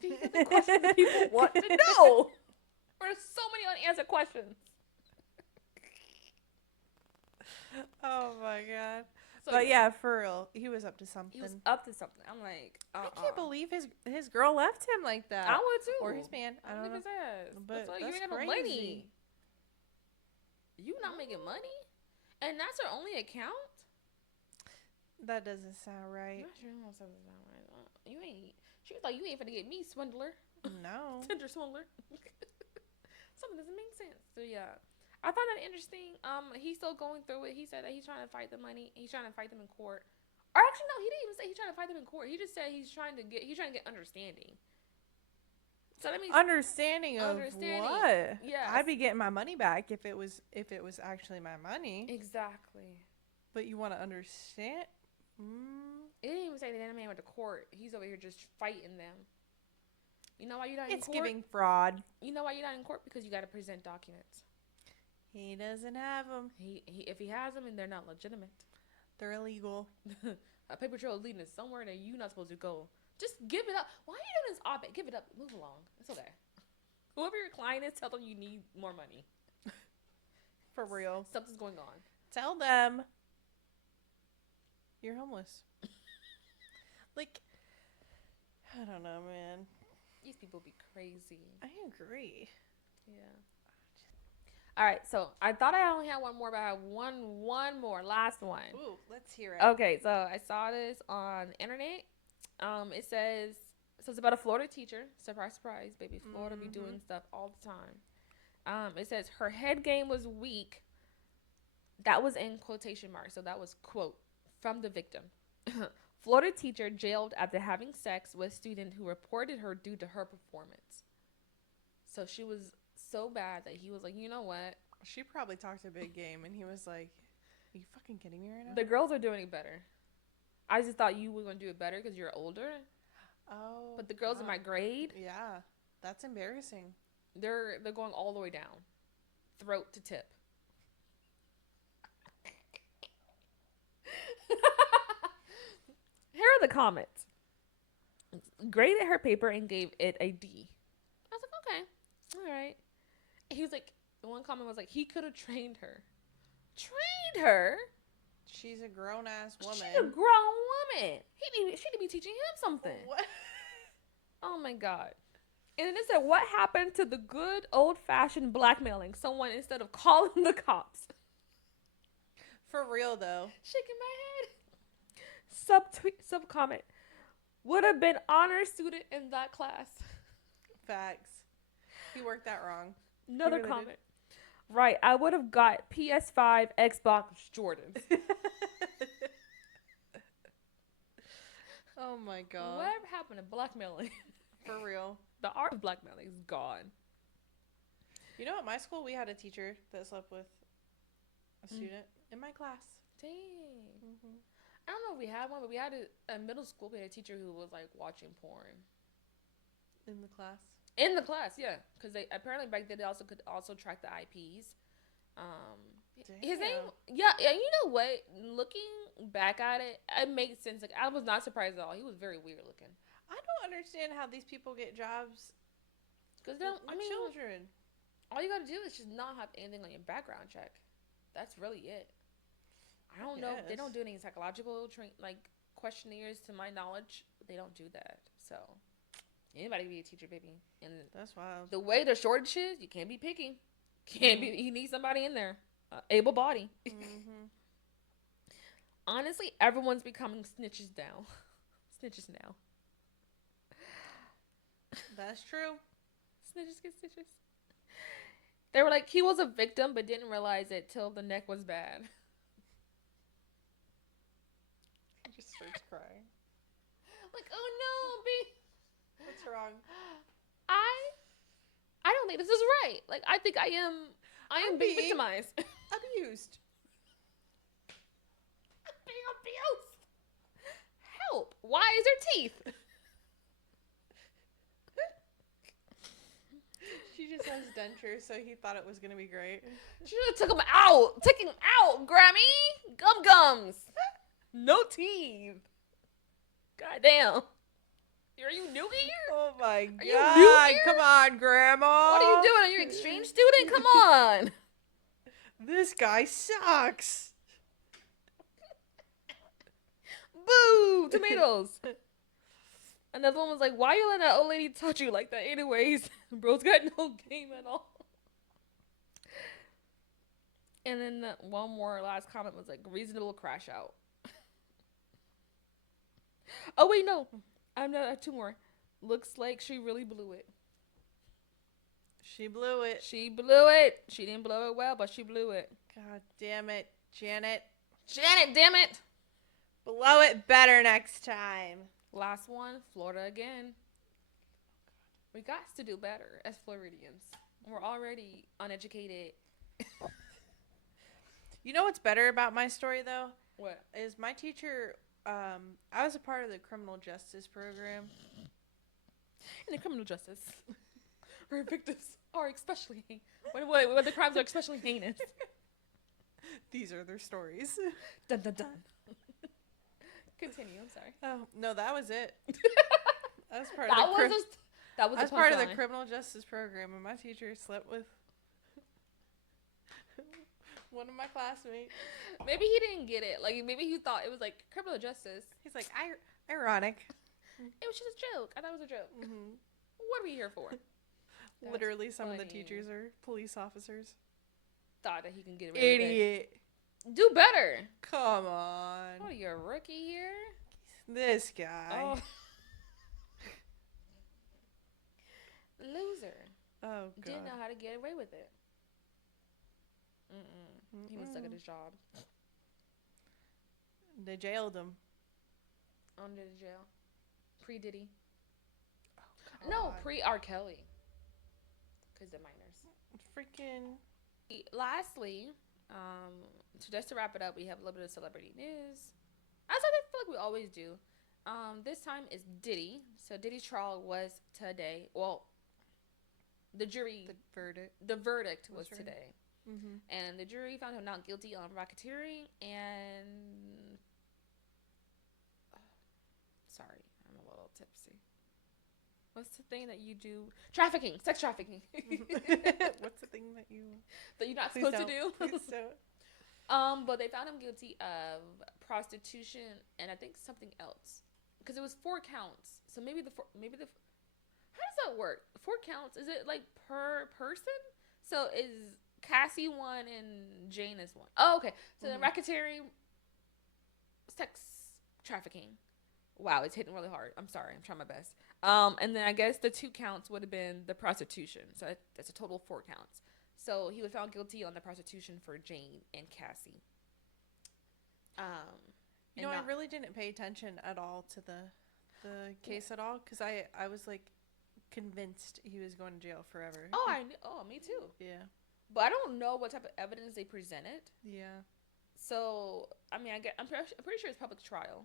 These are the questions that people want to know. There's so many unanswered questions. Oh my god. So, but yeah, for real, he was up to something. He was up to something. I'm like, I can't believe his girl left him like that. I would too. Or his man. I don't know. But like, you ain't got no money. You not making money, and that's her only account. That doesn't sound right. That doesn't sound right. You ain't. She was like, you ain't finna get me, swindler. No. Tinder swindler. Something doesn't make sense. So yeah, I found that interesting. He's still going through it. He said that he's trying to fight the money. He's trying to fight them in court. Or actually, no, he didn't even say he's trying to fight them in court. He just said he's trying to get understanding. So that means understanding of what? Yeah, I'd be getting my money back if it was actually my money. Exactly. But you want to understand? It didn't even say that man went to court. He's over here just fighting them. You know why you're not in court? It's giving fraud. You know why you're not in court? Because you got to present documents. He doesn't have them. If he has them and they're not legitimate, they're illegal. A paper trail is leading us somewhere that you're not supposed to go. Just give it up. Why are you doing this op-ed? Give it up. Move along. It's okay. Whoever your client is, tell them you need more money. For real. Something's going on. Tell them you're homeless. Like, I don't know, man. These people be crazy. I agree. Yeah. All right, so I thought I only had one more, but I have one more, last one. Ooh, let's hear it. Okay, so I saw this on the internet. It says So it's about a Florida teacher. Surprise, surprise, baby. Florida be doing stuff all the time. It says her head game was weak. That was in quotation marks. So that was quote from the victim. Florida teacher jailed after having sex with student who reported her due to her performance. So she was so bad that he was like, you know what? She probably talked a big game, and he was like, are you fucking kidding me right now? The girls are doing it better. I just thought you were going to do it better because you're older. Oh. But the girls in my grade. Yeah. That's embarrassing. They're going all the way down. Throat to tip. Here are the comments. Graded her paper and gave it a D. I was like, okay. All right. He was like, the one comment was like, he could have trained her. Trained her? She's a grown-ass woman. She's a grown woman. She need to be teaching him something. What? Oh, my God. And then it said, what happened to the good old-fashioned blackmailing someone instead of calling the cops? For real, though. Shaking my head. Sub comment. Would have been honor student in that class. Facts. He worked that wrong. Another really comment. Did. Right. I would have got PS5, Xbox, Jordans. Oh my God. Whatever happened to blackmailing? For real. The art of blackmailing is gone. You know, at my school, we had a teacher that slept with a student in my class. Dang. Mm-hmm. I don't know if we had one, but we had a middle school. We had a teacher who was like watching porn. In the class? In the class, yeah. Because they apparently back then they also could track the IPs. His name, yeah. You know what? Looking back at it, it makes sense. Like I was not surprised at all. He was very weird looking. I don't understand how these people get jobs. Because they don't. I mean, children. All you got to do is just not have anything on your background check. That's really it. I don't know. They don't do any psychological questionnaires, to my knowledge. They don't do that. So anybody can be a teacher, baby. And that's wild. The way the shortage is, you can't be picky. Can't be. You need somebody in there, able body. Mm-hmm. Honestly, everyone's becoming snitches now. Snitches now. That's true. Snitches get stitches. They were like, he was a victim, but didn't realize it till the neck was bad. I just starts crying. Like, oh no, B. What's wrong? I don't think this is right. Like, I think I am being victimized. Abused. I'm being abused. Help. Why is there teeth? She just has dentures, so he thought it was going to be great. She should have took him out. Took him out, Grammy. Gums. No teeth. Goddamn. Are you new here? Oh my God. Come on, Grandma. What are you doing? Are you an exchange student? Come on. This guy sucks. Boo. Tomatoes. Another one was like, why you letting that old lady touch you like that anyways? Bro's got no game at all. And then one more last comment was like, reasonable crash out. Oh, wait, no. I'm not. Two more. Looks like she really blew it. She blew it. She blew it. She didn't blow it well, but she blew it. God damn it, Janet. Janet, damn it. Blow it better next time. Last one, Florida again. We got to do better as Floridians. We're already uneducated. You know what's better about my story, though? What? Is my teacher, I was a part of the criminal justice program. In the criminal justice, where victims are especially, when the crimes are especially heinous. These are their stories. Dun, dun, dun. Continue, I'm sorry. Oh, no, that was it. That was part of part of the criminal justice program, and my teacher slept with one of my classmates. Maybe he didn't get it. Like, maybe he thought it was like criminal justice. He's like, ironic. It was just a joke. I thought it was a joke. Mm-hmm. What are we here for? Literally, some of the teachers are police officers. Thought that he can get away with it. Idiot. Do better. Come on. Oh, you're a rookie here? This guy. Oh. Loser. Oh, God. Didn't know how to get away with it. He was stuck at his job. They jailed him. Under the jail. Pre-Diddy. Oh, no, pre-R. Kelly. Because they're minors. Freaking. Lastly, so just to wrap it up, we have a little bit of celebrity news. As I feel like we always do. This time is Diddy. So Diddy's trial was today. Well, the verdict was today. Mm-hmm. And the jury found him not guilty on racketeering and... sorry, I'm a little tipsy. What's the thing that you do? Trafficking. Sex trafficking. What's the thing that you're not supposed to do? Please don't. But they found him guilty of prostitution and I think something else. Because it was 4 counts. So maybe the how does that work? 4 counts? Is it like per person? So is Cassie 1 and Jane is 1? Oh, okay. So the racketeering, sex trafficking. Wow, it's hitting really hard. I'm sorry. I'm trying my best. And then I guess the 2 counts would have been the prostitution. So that's a total of 4 counts. So he was found guilty on the prostitution for Jane and Cassie. I really didn't pay attention at all to the case at all because I was like convinced he was going to jail forever. Oh, I knew. Oh, me too. Yeah. But I don't know what type of evidence they presented. Yeah. So I mean, I'm pretty sure it's public trial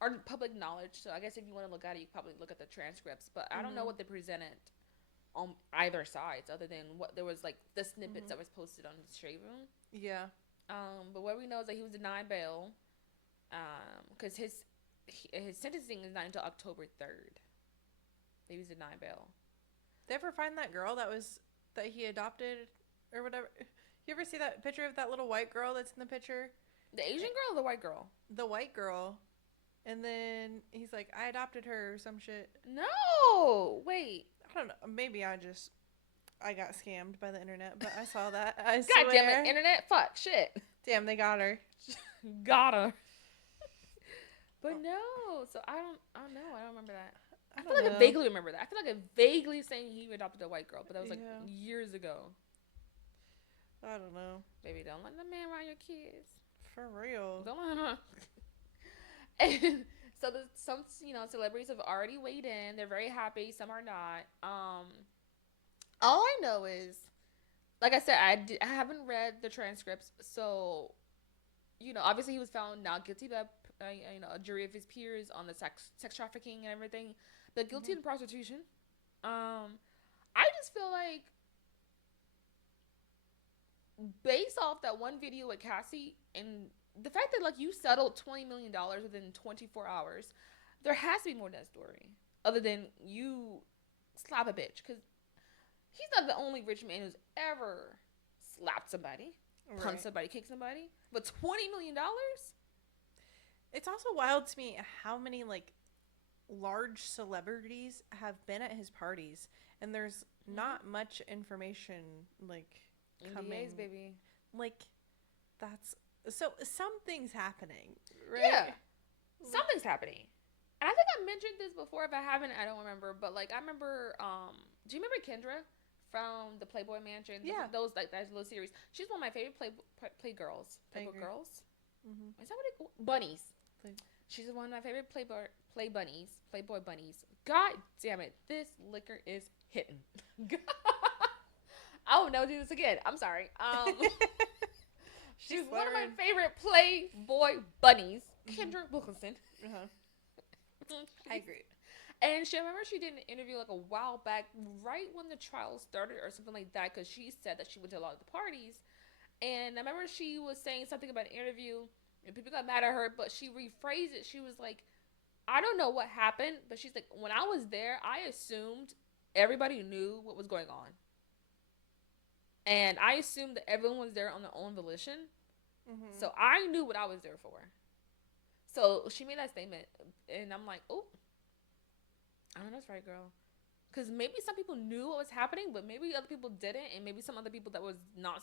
or public knowledge. So I guess if you want to look at it, you probably look at the transcripts. But I don't know what they presented on either sides, other than what there was like the snippets that was posted on his shade room. Yeah. But what we know is that he was denied bail. Because his sentencing is not until October 3rd. He was denied bail. Did they ever find that girl that he adopted or whatever? You ever see that picture of that little white girl that's in the picture? The Asian girl or the white girl? The white girl. And then he's like, I adopted her or some shit. No! Wait. I don't know. Maybe I got scammed by the internet, but I saw that. God damn it, internet. Fuck, shit. Damn, they got her. Got her. But no, so I don't know. I don't remember that. I feel like I vaguely remember that. I feel like I vaguely saying he adopted a white girl, but that was like years ago. I don't know. Baby, don't let the man around your kids. For real. Don't let him. And so some celebrities have already weighed in. They're very happy. Some are not. All I know is, like I said, I haven't read the transcripts, so obviously he was found not guilty by a jury of his peers on the sex trafficking and everything, but guilty in prostitution. I just feel like based off that one video with Cassie and the fact that like you settled $20 million within 24 hours, there has to be more to that story other than you slap a bitch, because he's not the only rich man who's ever slapped somebody, punched somebody, kicked somebody, but $20 million. It's also wild to me how many like large celebrities have been at his parties, and there's not much information like coming. NDAs, baby. Like that's so something's happening, right? Yeah, something's happening. And I think I mentioned this before. If I haven't, I don't remember. But like I remember, do you remember Kendra from the Playboy Mansion? Yeah, those like that little series. She's one of my favorite Playgirls. Playboy girls. Mm-hmm. Is that what it? Bunnies. She's one of my favorite Playboy bunnies. God damn it, this liquor is hitting. I will never do this again. I'm sorry. She's one of my favorite Playboy bunnies, Kendra Wilkinson. I agree. And I remember she did an interview like a while back, right when the trial started or something like that, because she said that she went to a lot of the parties. And I remember she was saying something about an interview, and people got mad at her, but she rephrased it. She was like, I don't know what happened, but she's like, when I was there, I assumed everybody knew what was going on. And I assumed that everyone was there on their own volition. Mm-hmm. So I knew what I was there for. So she made that statement, and I'm like, oh, I don't know, that's right, girl. Because maybe some people knew what was happening, but maybe other people didn't, and maybe some other people that was not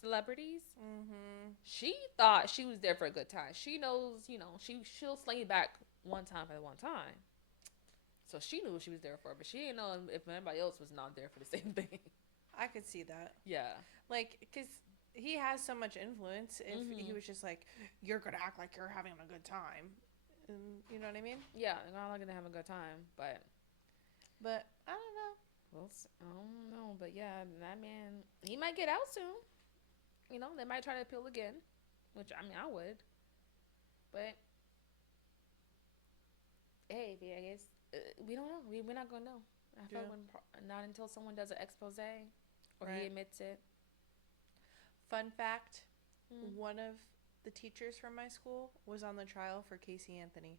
celebrities. Mm-hmm. She thought she was there for a good time. She knows, she'll sling it back one time by one time. So she knew what she was there for, but she didn't know if anybody else was not there for the same thing. I could see that. Yeah. Like, because he has so much influence. If he was just like, you're going to act like you're having a good time. And, you know what I mean? Yeah, I'm not going to have a good time, but I don't know. Well, I don't know, but yeah, that man, he might get out soon. You know, they might try to appeal again, which, I mean, I would. But, hey, I guess, we don't know. We're not going to know. I feel like not until someone does an expose or he admits it. Fun fact, one of the teachers from my school was on the trial for Casey Anthony.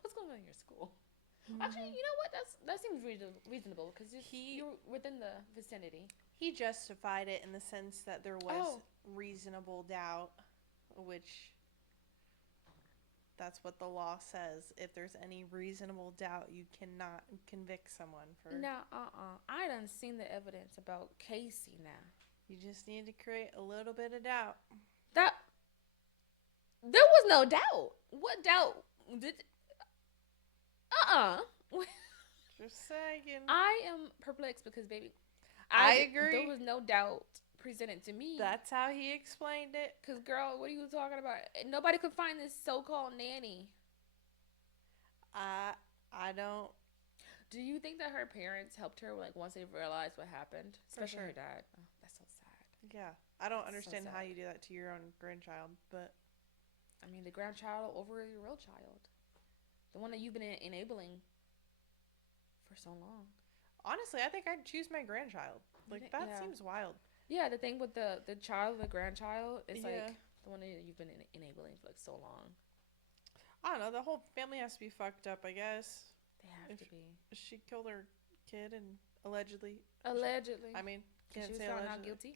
What's going on in your school? Actually, you know what? That seems reasonable because you're within the vicinity. He justified it in the sense that there was reasonable doubt, which that's what the law says. If there's any reasonable doubt, you cannot convict someone for... No, I done seen the evidence about Casey now. You just need to create a little bit of doubt. There was no doubt. What doubt did... Just saying. I am perplexed because, baby, I agree. There was no doubt presented to me. That's how he explained it. Because, girl, what are you talking about? Nobody could find this so-called nanny. I don't... Do you think that her parents helped her, like, once they realized what happened? Especially her dad. Oh, that's so sad. Yeah. I don't understand how you do that to your own grandchild, but... I mean, the grandchild over your real child. The one that you've been enabling for so long. Honestly, I think I'd choose my grandchild. Like, that seems wild. Yeah, the thing with the child, the grandchild, is like the one that you've been enabling for like so long. I don't know. The whole family has to be fucked up, I guess. They have to be. She killed her kid and allegedly. Allegedly. I mean, can't she was say found allegedly. not guilty.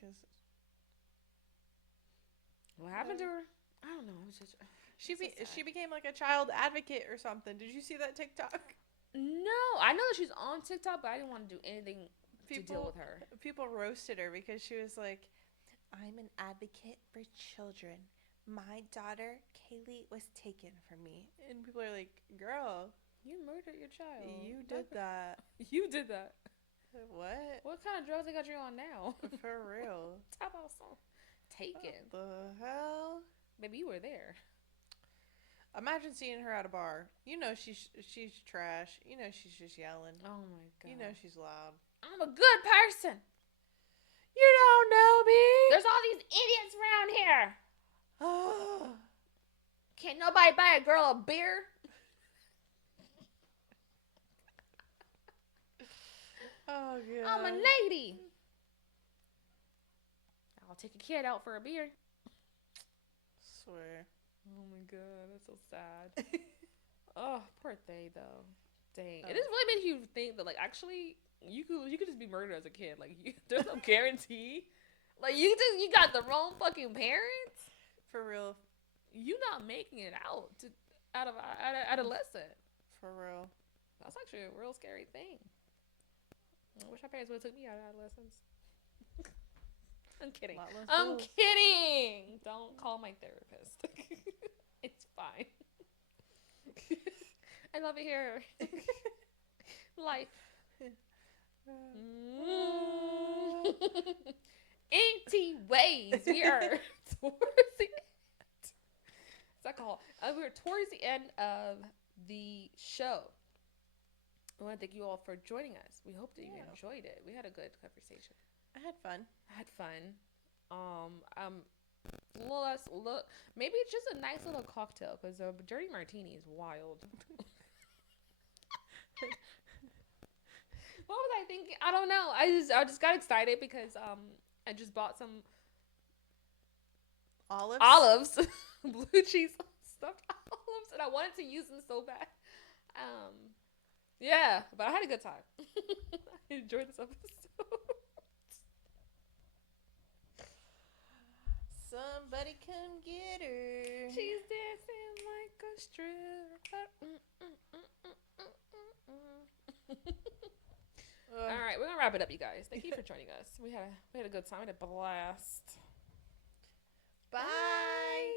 What happened to her? I don't know. It was just... She became like a child advocate or something. Did you see that TikTok? No, I know that she's on TikTok, but I didn't want to do anything to deal with her. People roasted her because she was like, "I'm an advocate for children. My daughter Kaylee was taken from me," and people are like, "Girl, you murdered your child. You did that. You did that. What? What kind of drugs they got you on now? For real? Top off song. Taken. What the hell? Baby, you were there." Imagine seeing her at a bar. You know she's trash. You know she's just yelling. Oh my god. You know she's loud. I'm a good person. You don't know me. There's all these idiots around here. Oh. Can't nobody buy a girl a beer? Oh god. I'm a lady. I'll take a kid out for a beer. Swear. Oh my god, that's so sad. Oh, poor thing though. Dang, it has really made you think that like actually you could just be murdered as a kid. Like there's no guarantee. Like you got the wrong fucking parents. For real. You not making it out out of adolescent. For real. That's actually a real scary thing. I wish my parents would have took me out of adolescence. I'm kidding. I'm kidding. Don't call my therapist. It's fine. I love it here. Life. Anyways, we are towards the end. What's that called? We're towards the end of the show. I want to thank you all for joining us. We hope that you enjoyed it. We had a good conversation. I had fun. Maybe it's just a nice little cocktail because a dirty martini is wild. What was I thinking? I don't know. I just got excited because I just bought some olives, blue cheese stuffed olives, and I wanted to use them so bad. Yeah, but I had a good time. I enjoyed this episode. Somebody come get her. She's dancing like a stripper. All right, we're gonna wrap it up, you guys. Thank you for joining us. We had a good time. We had a blast. Bye.